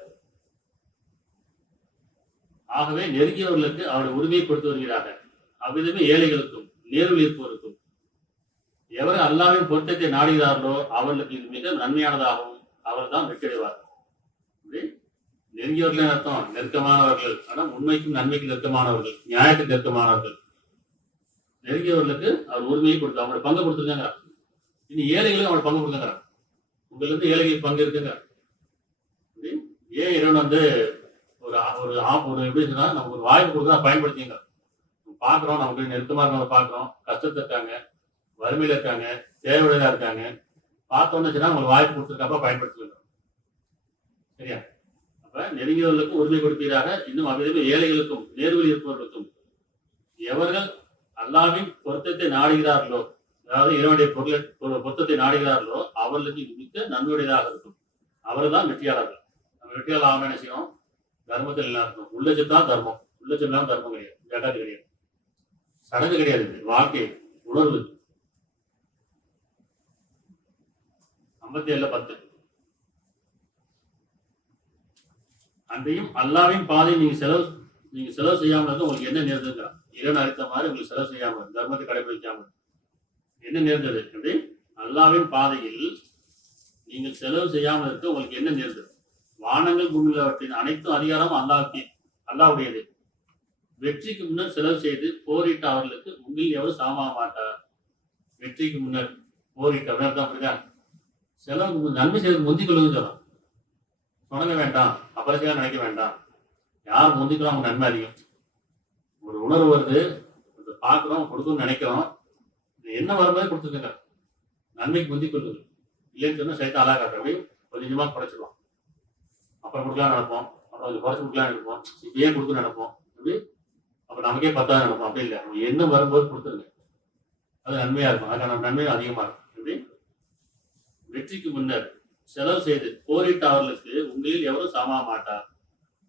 ஆகவே நெருங்கியவர்களுக்கு அவருடைய உரிமையை கொடுத்து வருகிறார்கள். அவ்விதமே ஏழைகளுக்கும் நேரில் இருப்பவருக்கும் எவர் அல்லாவின் பொருத்தத்தை நாடுகிறார்களோ அவர்களுக்கு இது மிக நன்மையானதாகவும் அவர் தான் வெற்றியடைவார். நெருங்கியவர்கள் அர்த்தம் நெருக்கமானவர்கள், ஆனால் உண்மைக்கும் நன்மைக்கும் நெருக்கமானவர்கள், நியாயத்துக்கு நெருக்கமானவர்கள். நெருங்கியவர்களுக்கு அவர் உரிமையை கொடுத்து அவங்களோட பங்கு கொடுத்துருக்காங்க. இனி ஏழைகளுக்கு அவங்களோட பங்கு கொடுத்துருக்காங்க. உங்களுக்கு இருந்து ஏழைகளுக்கு பங்கு இருக்குங்க. ஏன் இறைவன் ஒரு எப்படி சொன்னா நமக்கு ஒரு வாய்ப்பு கொடுத்தா பயன்படுத்திங்க. பார்க்குறோம், நமக்கு நெருக்கமாக இருக்கவங்க பார்க்குறோம், கஷ்டத்தை இருக்காங்க, வறுமையில இருக்காங்க, தேவையுடையதா இருக்காங்க, பார்த்தோன்னு வச்சுன்னா உங்களுக்கு வாய்ப்பு கொடுத்துருக்கப்ப பயன்படுத்திக்கிறோம். சரியா? அப்ப நெருங்கியவர்களுக்கும் உரிமை கொடுப்பீராக, இன்னும் அவ்விதமே ஏழைகளுக்கும் நேர்வழி இருப்பவர்களுக்கும் எவர்கள் அல்லாவின் பொருத்தத்தை நாடுகிறார்களோ, அதாவது இறைவனுடைய பொருத்தத்தை நாடுகிறார்களோ அவர்களுக்கு இது மிக்க நன்மையுடையதாக இருக்கும். அவர்கள் தான் வெற்றியாளர்கள். நம்ம வெற்றியாளர் ஆகணும் என்ன செய்யணும்? தர்மத்தில் எல்லாம் இருக்கணும். உள்ளச்சத்தான் தர்மம். உள்ளச்செல்லாம் தர்மம் கிடையாது, ஜகாத்து கிடையாது, சடங்கு கிடையாது, வாழ்க்கை உணர்வு. 57:10 அன்றையும் அல்லாவின் பாதை நீங்க செலவு செய்யாமல் இருந்து உங்களுக்கு என்ன நேர்ந்ததுங்கிறான். இறைவன் அறித்த மாதிரி உங்களுக்கு செலவு செய்யாமல், தர்மத்தை கடைபிடிக்காமல் என்ன நேர்ந்தது? அப்படி அல்லாவின் பாதையில் நீங்கள் செலவு செய்யாமல் இருக்க உங்களுக்கு என்ன நேர்ந்தது? வானங்கள் பூமியிலவற்றின் அனைத்தும் அதிகாரம் அல்லாவுடையது. வெற்றிக்கு முன்னர் செலவு செய்து போரிட்ட அவர்களுக்கு உங்களில் எவரும் சாமாக மாட்டார். வெற்றிக்கு முன்னர் போரிட்டவர் தான் அப்படிதான். செலவு நன்மை செய்வது முந்திக் கொள்ளுன்னு சொல்லலாம். தொடங்க வேண்டாம், அப்பறத்தையா நினைக்க வேண்டாம். யார் முந்திக்கிறோம் அவங்க நன்மை அதிகம். ஒரு உணர்வு வருது, பார்க்குறோம், கொடுக்கணும்னு நினைக்கிறோம், என்ன வரும்போது கொடுத்துருங்க. நன்மைக்கு முந்திக் கொள்ளுது. இல்லைன்னு சொன்னா சைத்தான் அழகா அப்படி கொஞ்சமா குறைச்சிடுவோம். அப்புறம் கொடுக்கலாம் நினைப்போம், அப்புறம் கொஞ்சம் குறைச்சி கொடுக்கலாம் நினைப்போம், இப்படியே கொடுக்க நினைப்போம். அப்படி அப்ப நமக்கே 10,000 நினைப்போம். அப்படி இல்லை, என்ன வரும்போது கொடுத்துருங்க, அது நன்மையா இருக்கும். அதுக்கான நன்மை அதிகமா இருக்கும். இப்படி வெற்றிக்கு முன்னர் செலவு செய்து போரிட்ட அவர்களுக்கு உங்களில் எவரும் சம மாட்டார்.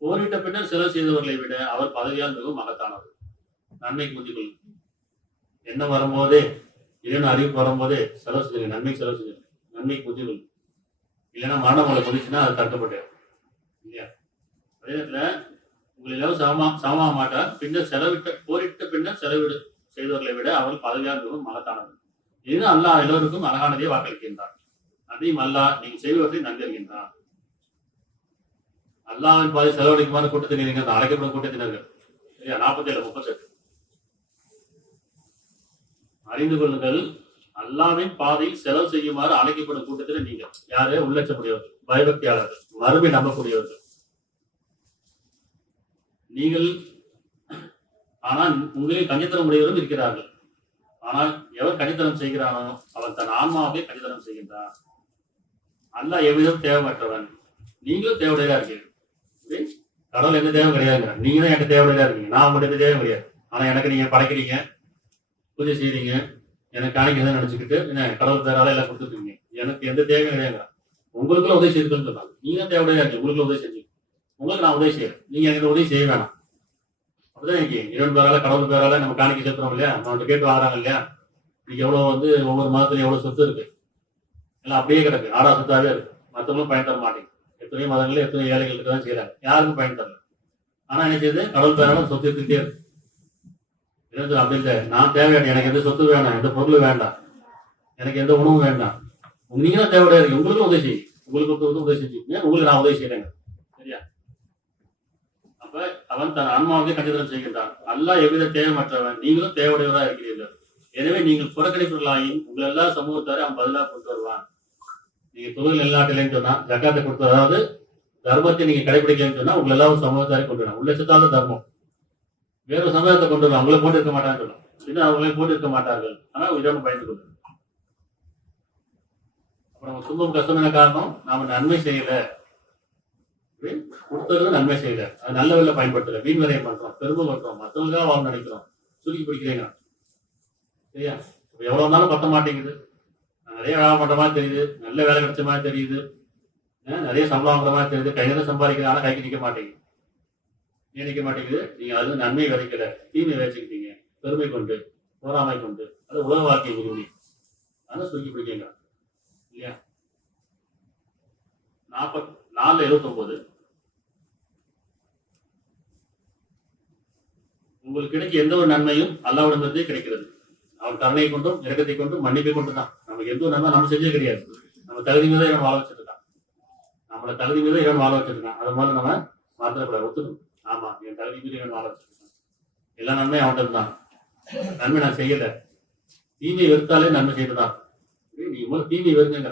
போரிட்ட பின்னர் செலவு செய்தவர்களை விட அவர் பதவியால் மிகவும் மகத்தானவர். நன்மைக்கு முந்திக் கொள்ளும். என்ன வரும்போதே இறைவன் அறிவிப்பு வரும்போதே செலவு செஞ்சுங்க, நன்மைக்கு செலவு செஞ்சுங்க, நன்மைக்கு முந்திக் கொள்ளும். இல்லைன்னா மரணம் உங்களை முடிச்சுன்னா அது தடுக்கப்பட்டு இல்லையா? அதே நேரத்துல உங்களை எல்லாம் சமமாக மாட்டார். பின்னர் போரிட்ட பின்னர் செலவிடு செய்தவர்களை விட அவர்கள் பதவியாக மிகவும் மகத்தானது. இது அல்லாஹ் எல்லோருக்கும் அழகானதே வாக்களிக்கின்றார். அதையும் அல்லாஹ் நீங்க செய்வதை நன்கறிகின்றார். அல்லாஹ்வின் பாதை செலவழிக்குமாறு கூட்டத்தினர் அழைக்கப்படும் கூட்டத்தினர்கள் சரியா? 47-38 அறிந்து கொள்ளுங்கள், அல்லாஹ்வின் பாதையில் செலவு செய்யுமாறு அழைக்கப்படும் கூட்டத்தில் நீங்கள் யாரு? உள்ளச்சமுடையவர்கள், பயபக்தியாளர்கள், மறுமை நம்பக்கூடியவர்கள் நீங்கள். ஆனால் உங்களில் கஞ்சித்தனம் உடையவரும் இருக்கிறார்கள். ஆனால் எவர் கஞ்சித்தனம் செய்கிறானோ அவன் தன் ஆன்மாவே கஞ்சித்தனம் செய்கின்றான். அல்லாஹ் எவ்விதம் தேவையற்றவன், நீங்களும் தேவையுடையதா இருக்கீங்க. கடவுள் எந்த தேவை கிடையாதுங்க. நீங்க தான் எனக்கு தேவையுடையதா இருக்கீங்க. நான் உங்கள்கிட்ட எந்த தேவை கிடையாது. ஆனா எனக்கு நீங்க படைக்கிறீங்க, பூஜை செய்றீங்க, எனக்கு காணிக்க எதாவது நினைச்சுக்கிட்டு என்ன கடவுள் பேரால எல்லாம் கொடுத்துருக்கீங்க. எனக்கு எந்த தேவையும் கிடையாதுங்க. உங்களுக்குள்ள உதவி செய்துன்னு சொல்றாங்க. நீங்க தான் தேவையுடையதா இருக்கீங்க. உங்களுக்குள்ள உதவி செஞ்சு உங்களுக்கு நான் உதவி செய்யறேன். நீங்க எனக்கு உதவி செய்ய வேணாம். அப்படிதான் இன்னைக்கு இறைவன் பேரால கடவுள் பேரால நம்ம காணிக்க சேர்த்துறோம் இல்லையா? நம்ம கேட்டு வாங்குறாங்க இல்லையா? இன்னைக்கு எவ்வளவு ஒவ்வொரு மாதத்துலயும் எவ்வளவு சொத்து இருக்கு, எல்லாம் அப்படியே கிடக்கு, ஆடா சொத்தாவே இருக்கு. மற்றவங்களும் பயன் தர மாட்டேங்குது. எத்தனையோ மதங்கள்ல எத்தனை ஏழைகள் இருக்கதான் செய்யறாங்க, யாருக்கும் பயன் தரல. ஆனா என்ன செய்யுது? கடவுள் பேரால சொத்து எடுத்துக்கிட்டே இருக்கு. அப்படி இல்லை, நான் தேவையான எனக்கு எந்த சொத்து வேணாம், எந்த பொருள் வேண்டாம், எனக்கு எந்த உணவும் வேண்டாம். நீங்க தான் தேவையா இருக்கு. உங்களுக்கு உதவி செய்யும், உங்களுக்கு உதவி செஞ்சுக்கீங்க, உங்களுக்கு நான் உதவி செய்யறேங்க. சரியா? அப்ப அவன் தன் ஆன்மாவுக்கே கண்டிதனம் செய்கின்றான். அல்லாஹ் எவ்வித தேவையற்றவன், நீங்களும் தேவையுடையவராக இருக்கிறீர்கள். எனவே நீங்கள் புறக்கணிப்புகளாயின் உங்கள் எல்லா சமூகத்தாரை அவன் பதிலாக கொண்டு வருவான். நீங்க தொழில் நிலநாட்டிலேன்னு சொன்னா ஜக்காத்தை கொடுத்து, அதாவது தர்மத்தை நீங்க கடைபிடிக்கலன்னு சொன்னா உங்களை எல்லாரும் சமூகத்தாரை கொண்டு வரலாம். உள்ளச்சத்தால தர்மம் வேற சமூகத்தை கொண்டு வரலாம். அவங்கள போட்டு இருக்க மாட்டான்னு சொல்லலாம். இன்னும் அவங்களே போட்டு இருக்க மாட்டார்கள். ஆனா இதோட பயந்து கொண்டு அப்புறம் துன்பம் கஷ்டம் என்ன காரணம்? நாம நன்மை செய்யல, கொடுத்தது நன்மை செய்யல, அது நல்ல வழியில பயன்படுத்தல, வீண் விரயம் பண்றோம், பெருமை பண்றோம், மற்றவங்களுக்காக வாழ நினைக்கிறோம், சுருக்கி பிடிக்கிறீங்க. சரியா? எவ்வளவு இருந்தாலும் பத்த மாட்டேங்குது. நிறைய வேலை பண்ற மாதிரி தெரியுது, நல்ல வேலை கிடைச்ச மாதிரி தெரியுது, நிறைய சம்பளம் வாங்குற மாதிரி தெரியுது, கையில சம்பாதிக்கிறது, ஆனா கைக்கு நிக்க மாட்டேங்குது. ஏன் நிக்க மாட்டேங்குது? நீங்க அது நன்மை விதைக்கல, தீமை விதைச்சுக்கிட்டீங்க, பெருமை கொண்டு, போராமை கொண்டு, அது உலக வாழ்க்கை விரும்பி, அதை சுருக்கி பிடிக்கீங்க இல்லையா? 4:79 உங்களுக்கு கிடைக்க எந்த ஒரு நன்மையும் அல்லாஹ்விடமிருந்தே கிடைக்கிறது. அவன் கருணை கொண்டும் இரக்கத்தை கொண்டும் மன்னிப்பை கொண்டு தான். நமக்கு எந்த ஒரு நன்மை நம்ம செஞ்சே கிடையாது. நம்ம தகுதி மீது இவன் வாழ வச்சிருக்கான். நம்மளை தகுதி மீது இவன் வாழ வச்சிருக்கான். அது மாதிரி நம்ம மாத்திரக்கூடாது, ஒத்துக்கணும். ஆமா, என் தகுதி மீது இவன் வாழ வச்சிருக்கான். எல்லா நன்மையும் அவன்கிட்ட தான். நன்மை நான் செய்யல, தீமை வெறுத்தாலே நன்மை செய்யறதான். நீ முதல்ல தீமை வெறுங்க,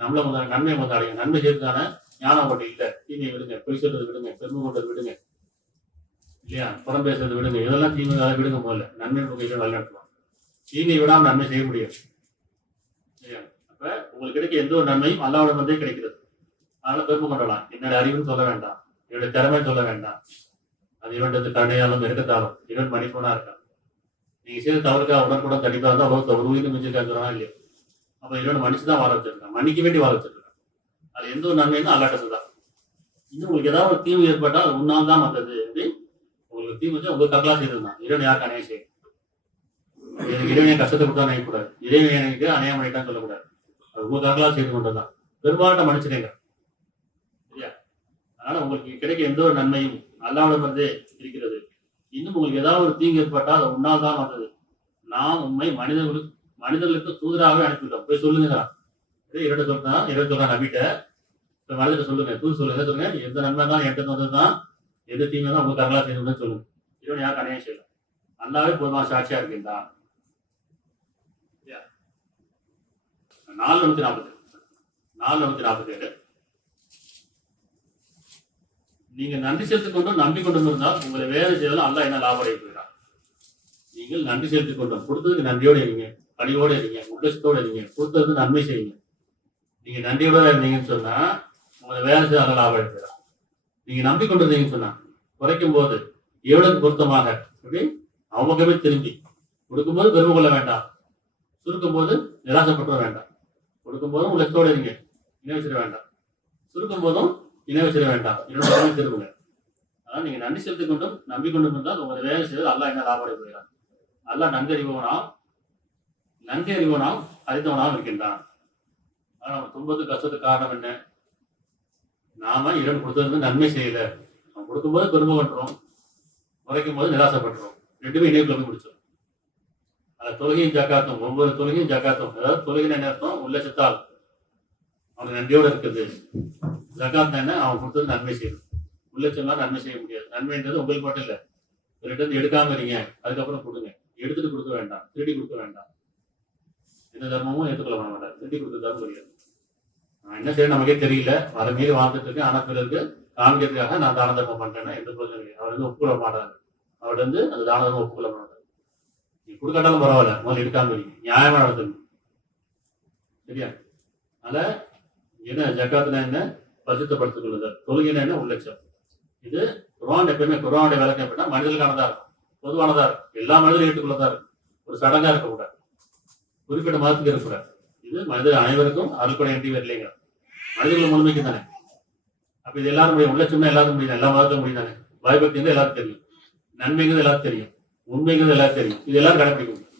நம்மள முதல்ல நன்மை முதல் அடையும். நன்மை செய்யறதுக்கான ஞானம் ஒன்று இல்லை. தீமையை விடுங்க, பொய் சொல்றது விடுங்க, பெருமை கொண்டது விடுங்க இல்லையா? புறம் பேசுறது விடுங்க, இதெல்லாம் தீமை விடுங்க. முதல்ல நன்மை முறையில வழிநடத்துவோம். தீமையை விடாம நன்மை செய்ய முடியாது. சரியா? அப்ப உங்களுக்கு கிடைக்க எந்த ஒரு நன்மையும் அல்லாஹ்விடம் இருந்தே கிடைக்கிறது. அதனால பெருமை கொண்டலாம். என்னோட அறிவுன்னு சொல்ல வேண்டாம், என்னுடைய திறமை சொல்ல வேண்டாம். அது இவன்றது கண்ணையாலும் இருக்கத்தாலும் இவன் மன்னிப்பனா இருக்கான். நீங்க செய்த தவறுக்காக உடனுக்குடன் கண்டிப்பா இருந்தா அவ்வளவு ஒரு உயிர் மிஞ்சிருக்காங்க இல்லையா? அப்ப இவன் மன்னிச்சுதான் வாழ வச்சிருக்கான், மன்னிக்க வேண்டி வாழ வச்சிருக்கான். அது எந்த ஒரு நன்மைன்னு அல்லாட்டது தான். இன்னும் உங்களுக்கு ஏதாவது ஒரு தீமை ஏற்பட்டால் அது உன்னால் தான் வந்தது. உங்களுக்கு தீமை வச்சு உங்களுக்கு கரலா செய்திருந்தான். இறைவன் யாருக்கு அணையம் செய்யும்? எனக்கு இறைவனை கஷ்டத்தை கொடுத்தா நினைக்கக்கூடாது, இறைவன் எனக்கு அணையம் பண்ணிட்டான்னு சொல்லக்கூடாது. அது உங்க கரலா செய்து கொண்டதுதான். பெரும்பாலும் மன்னிச்சிட்டேங்க. சரியா? அதனால உங்களுக்கு கிடைக்க எந்த ஒரு நன்மையும் அல்லாஹ்விடமிருந்தே இருக்கிறது. இன்னும் உங்களுக்கு ஏதாவது ஒரு தீங்கு ஏற்பட்டால் அது உன்னால் தான் வந்தது. நாம் உண்மை மனிதர்களுக்கு தூதராகவே அனுப்பிவிட்டோம், போய் சொல்லுங்க. இரண்டு சொல்றான் நம்பிட்ட மனிதர்கிட்ட சொல்லுங்க, தூது சொல்லுங்க, சொல்லுங்க எந்த நன்மை தான் என்கிட்ட வந்ததுதான், எந்த தீமை தான் உங்களுக்கு கரலா செய்யணும்னு சொல்லுங்க. இவன் யாருக்கு அணையம் செய்யலாம். அல்லாவே போதுமான சாட்சியா இருக்கின்றான். 4:47 நீங்க நன்றி செலுத்திக் கொண்டும் நம்பிக்கொண்டும் இருந்தால் உங்களை வேலை செய்தாலும் அல்லாஹ் என்ன லாபம் அடைய போகிறார். நீங்கள் நன்றி செலுத்திக் கொண்டோம், கொடுத்ததுக்கு நன்றியோடு இருங்க, பணியோடு இருங்க, உத்தேசத்தோடு இருங்க, கொடுத்ததுக்கு நன்மை செய்யுங்க. நீங்க நன்றியோட இருந்தீங்கன்னு சொன்னா உங்களை வேலை செய்ய அல்ல லாபம் எடுக்கிறார். நீங்க நம்பிக்கொண்டிருந்தீங்கன்னு சொன்னா குறைக்கும் போது எவ்வளவுக்கு பொருத்தமாக அப்படி அவங்க பக்கமே திரும்பி கொடுக்கும்போது பெருமை கொள்ள வேண்டாம், சுருக்கும் போது நிராசப்பட வேண்டாம். கொடுக்கும் போதும் உலகத்தோடு இருங்க, இணை வச்சிட வேண்டாம், சுருக்கும் போதும் இணை வச்சிட வேண்டாம், என்னோட திரும்புங்க. அதான் நீங்க நன்றி செலுத்திக் கொண்டும் நம்பிக்கொண்டும் இருந்தால் உங்களை வேலை செய்வது அல்லாஹ் என்ன லாபம் அடைய போகிறார். அல்லாஹ் நன்றி அறிபவனாம் அறிந்தவனாகவும் இருக்கின்றான். ஆனா நம்ம துன்பத்துக்கு கஷ்டத்துக்கு காரணம் என்ன? நாம இறைவன் கொடுத்தது நன்மை செய்யல. அவன் கொடுக்கும்போது பெருமை பண்றோம், முறைக்கும் போது நிராசைப்படுறோம். ரெண்டுமே இணைப்புல போய் முடிச்சிடும். தொழுகையும் ஜக்காத்தும், ஒவ்வொரு தொழுகையும் ஜக்காத்தும், அதாவது தொழுகை நேரத்தும் உள்ளச்சத்தால் அவனுக்கு நன்றியோடு இருக்குது. ஜக்காத் என்ன? அவன் கொடுத்தது நன்மை செய்யும். உள்ளச்சம்லாம் நன்மை செய்ய முடியாது. நன்மைன்றது உங்களுக்கு மட்டும் இல்லை, ரெண்டு எடுக்காம இருங்க, அதுக்கப்புறம் கொடுங்க. எடுத்துட்டு கொடுக்க வேண்டாம், திருடி கொடுக்க வேண்டாம். எந்த தர்மமும் ஏற்றுக்கொள்ள பண்ண மாட்டார். திருடி கொடுக்கறதாலும் தெரியாது. நான் என்ன செய்ய நமக்கே தெரியல, அதை மீறி வாழ்ந்துட்டு இருக்கேன். ஆனா பிறருக்கு காமிக்கிறதுக்காக நான் தான தர்மம் பண்றேன்னா எந்த பிரச்சனை இல்லை. அவர் வந்து ஒப்புக்கொள்ள மாட்டாரு. அவர் வந்து அந்த தான தர்மம் ஒப்புக்கொள்ள மாட்டார். நீ கொடுக்காட்டாலும் பரவாயில்ல, முதல்ல எடுக்காம இருக்கீங்க, நியாயமா நடத்துங்க. சரியா? அதனால என்ன ஜக்காத்துனா என்ன? பரிசுத்தப்படுத்திக் கொள்ளுதல். தொழுகைனா என்ன? உள்ளட்சம். இது குர்ஆன் எப்பவுமே குர்ஆனுடைய விளக்கம் எப்படின்னா மனிதர்களுக்கானதா இருக்கும், பொதுவானதா இருக்கும், எல்லா மனிதர்களும் ஏற்றுக்கொள்ளதா இருக்கும். ஒரு சடங்கா இருக்கக்கூடாது, குறிப்பிட்ட மதத்துக்கு இருக்கக்கூடாது. இது மனிதர் அனைவருக்கும் அருள்படை எட்டி வரலைங்க. மனிதர்கள் முழுமைக்கு தானே. அப்ப இது எல்லாரும் முடியும். உள்ளட்சம்னா எல்லாருக்கும் முடியும், எல்லா மதத்துக்கும் முடியும் தானே. பயபக்தி வந்து எல்லாருக்கும் தெரியும், நன்மைங்கிறது எல்லாருக்கும் தெரியும், உண்மைங்கிறது எல்லாருக்கும் தெரியும். இது எல்லாரும் கடைபிடிக்க முடியும்.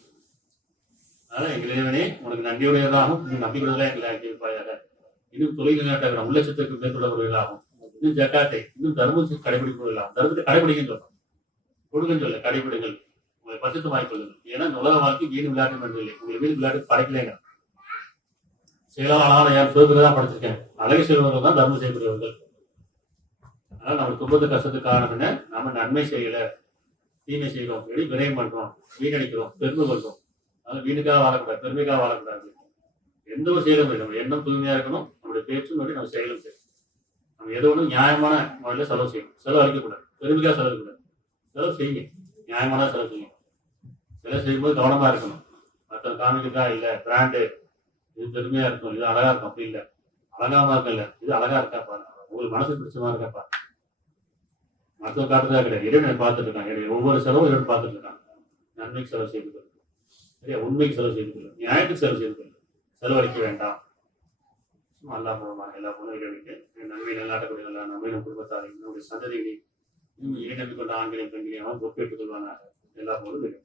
அதனால எங்கள் இறைவனே உனக்கு நன்றியுடையதாகவும் நம்பிக்கையுள்ளதாக எங்களை ஆக்கியிருப்பாயாக. இன்னும் தொழில் நாட்டாக உள்ளட்சத்திற்கு மேற்கொள்ளப்படுவதாகும். இன்னும் ஜக்காத்தை இன்னும் தர்மத்தை கடைபிடிப்பதாகும். தர்மத்தை கடைபிடிக்கன்னு சொல்றோம், கொடுங்கன்னு சொல்ல, கடைபிடிங்கள். உங்களை பரிசுத்தமாக்கிக் கொள்ளுங்கள். ஏன்னா உலக வாழ்க்கை வீண் விளையாட்டு பண்ணவில்லை. உங்களை வீண் விளையாட்டு படைக்கலைங்க. செயலால் அழகான யார் சிவத்துக்கு தான் படைச்சிருக்கேன். அழகு செய்வர்கள் தான் தர்மம் செய்யக்கூடியவர்கள். அதனால நம்ம துன்பத்து கஷ்டத்துக்கு காரணம் என்ன? நம்ம நன்மை செய்யல, தீமை செய்கிறோம், விரயம் பண்றோம், வீணடிக்கிறோம், பெருமை கொள்றோம். அதனால வீணுக்காக வாழக்கூடாது, பெருமைக்காக வாழக்கூடாது. எந்த ஒரு செயலும் இல்லை. நம்ம எண்ணம் தூய்மையா இருக்கணும், நம்மளுடைய பேச்சும் நம்ம செயலும் செய்யணும். நம்ம எது ஒன்றும் நியாயமான முறையில் செலவு செய்யணும். செலவு அளிக்கக்கூடாது, பெருமைக்காக செலவு கூடாது. செலவு செய்யுங்க, நியாயமான செலவு செய்யும். செலவு செய்யும்போது கவனமா இருக்கணும். மற்ற காமிக்கா இல்லை பிராண்டு இது பெருமையா இருக்கும், இது அழகா இருக்கும், அப்படி இல்லை. அழகாம இருக்கல, இது அழகா இருக்கா பாருங்க, உங்களுக்கு மனசு பிடிச்சமா இருக்கா பாருங்க. மருத்துவ காட்டுறதா கிடையாது, இறைவனை பார்த்துட்டு இருக்காங்க. ஒவ்வொரு செலவும் இறைவன் பார்த்துட்டு இருக்காங்க. நன்மைக்கு செலவு செய்து கொள்ளும், சரியா? உண்மைக்கு செலவு செய்து கொள்ளும், நியாயத்துக்கு செலவு செய்து கொள்ளும். செலவழிக்க வேண்டாம். அல்லா மூலமாக எல்லா பொருளும் இறைவனுக்கு நன்மை நல்லாட்டக்கூடிய நல்லா நன்மை நம் குடும்பத்தாரை நம்முடைய சந்ததிகளை இன்னும் இறை நம்பி கொண்ட ஆண்களையும் பெண்களையும் பொறுப்பேற்றுக் கொள்வானாக. எல்லா பொருளும்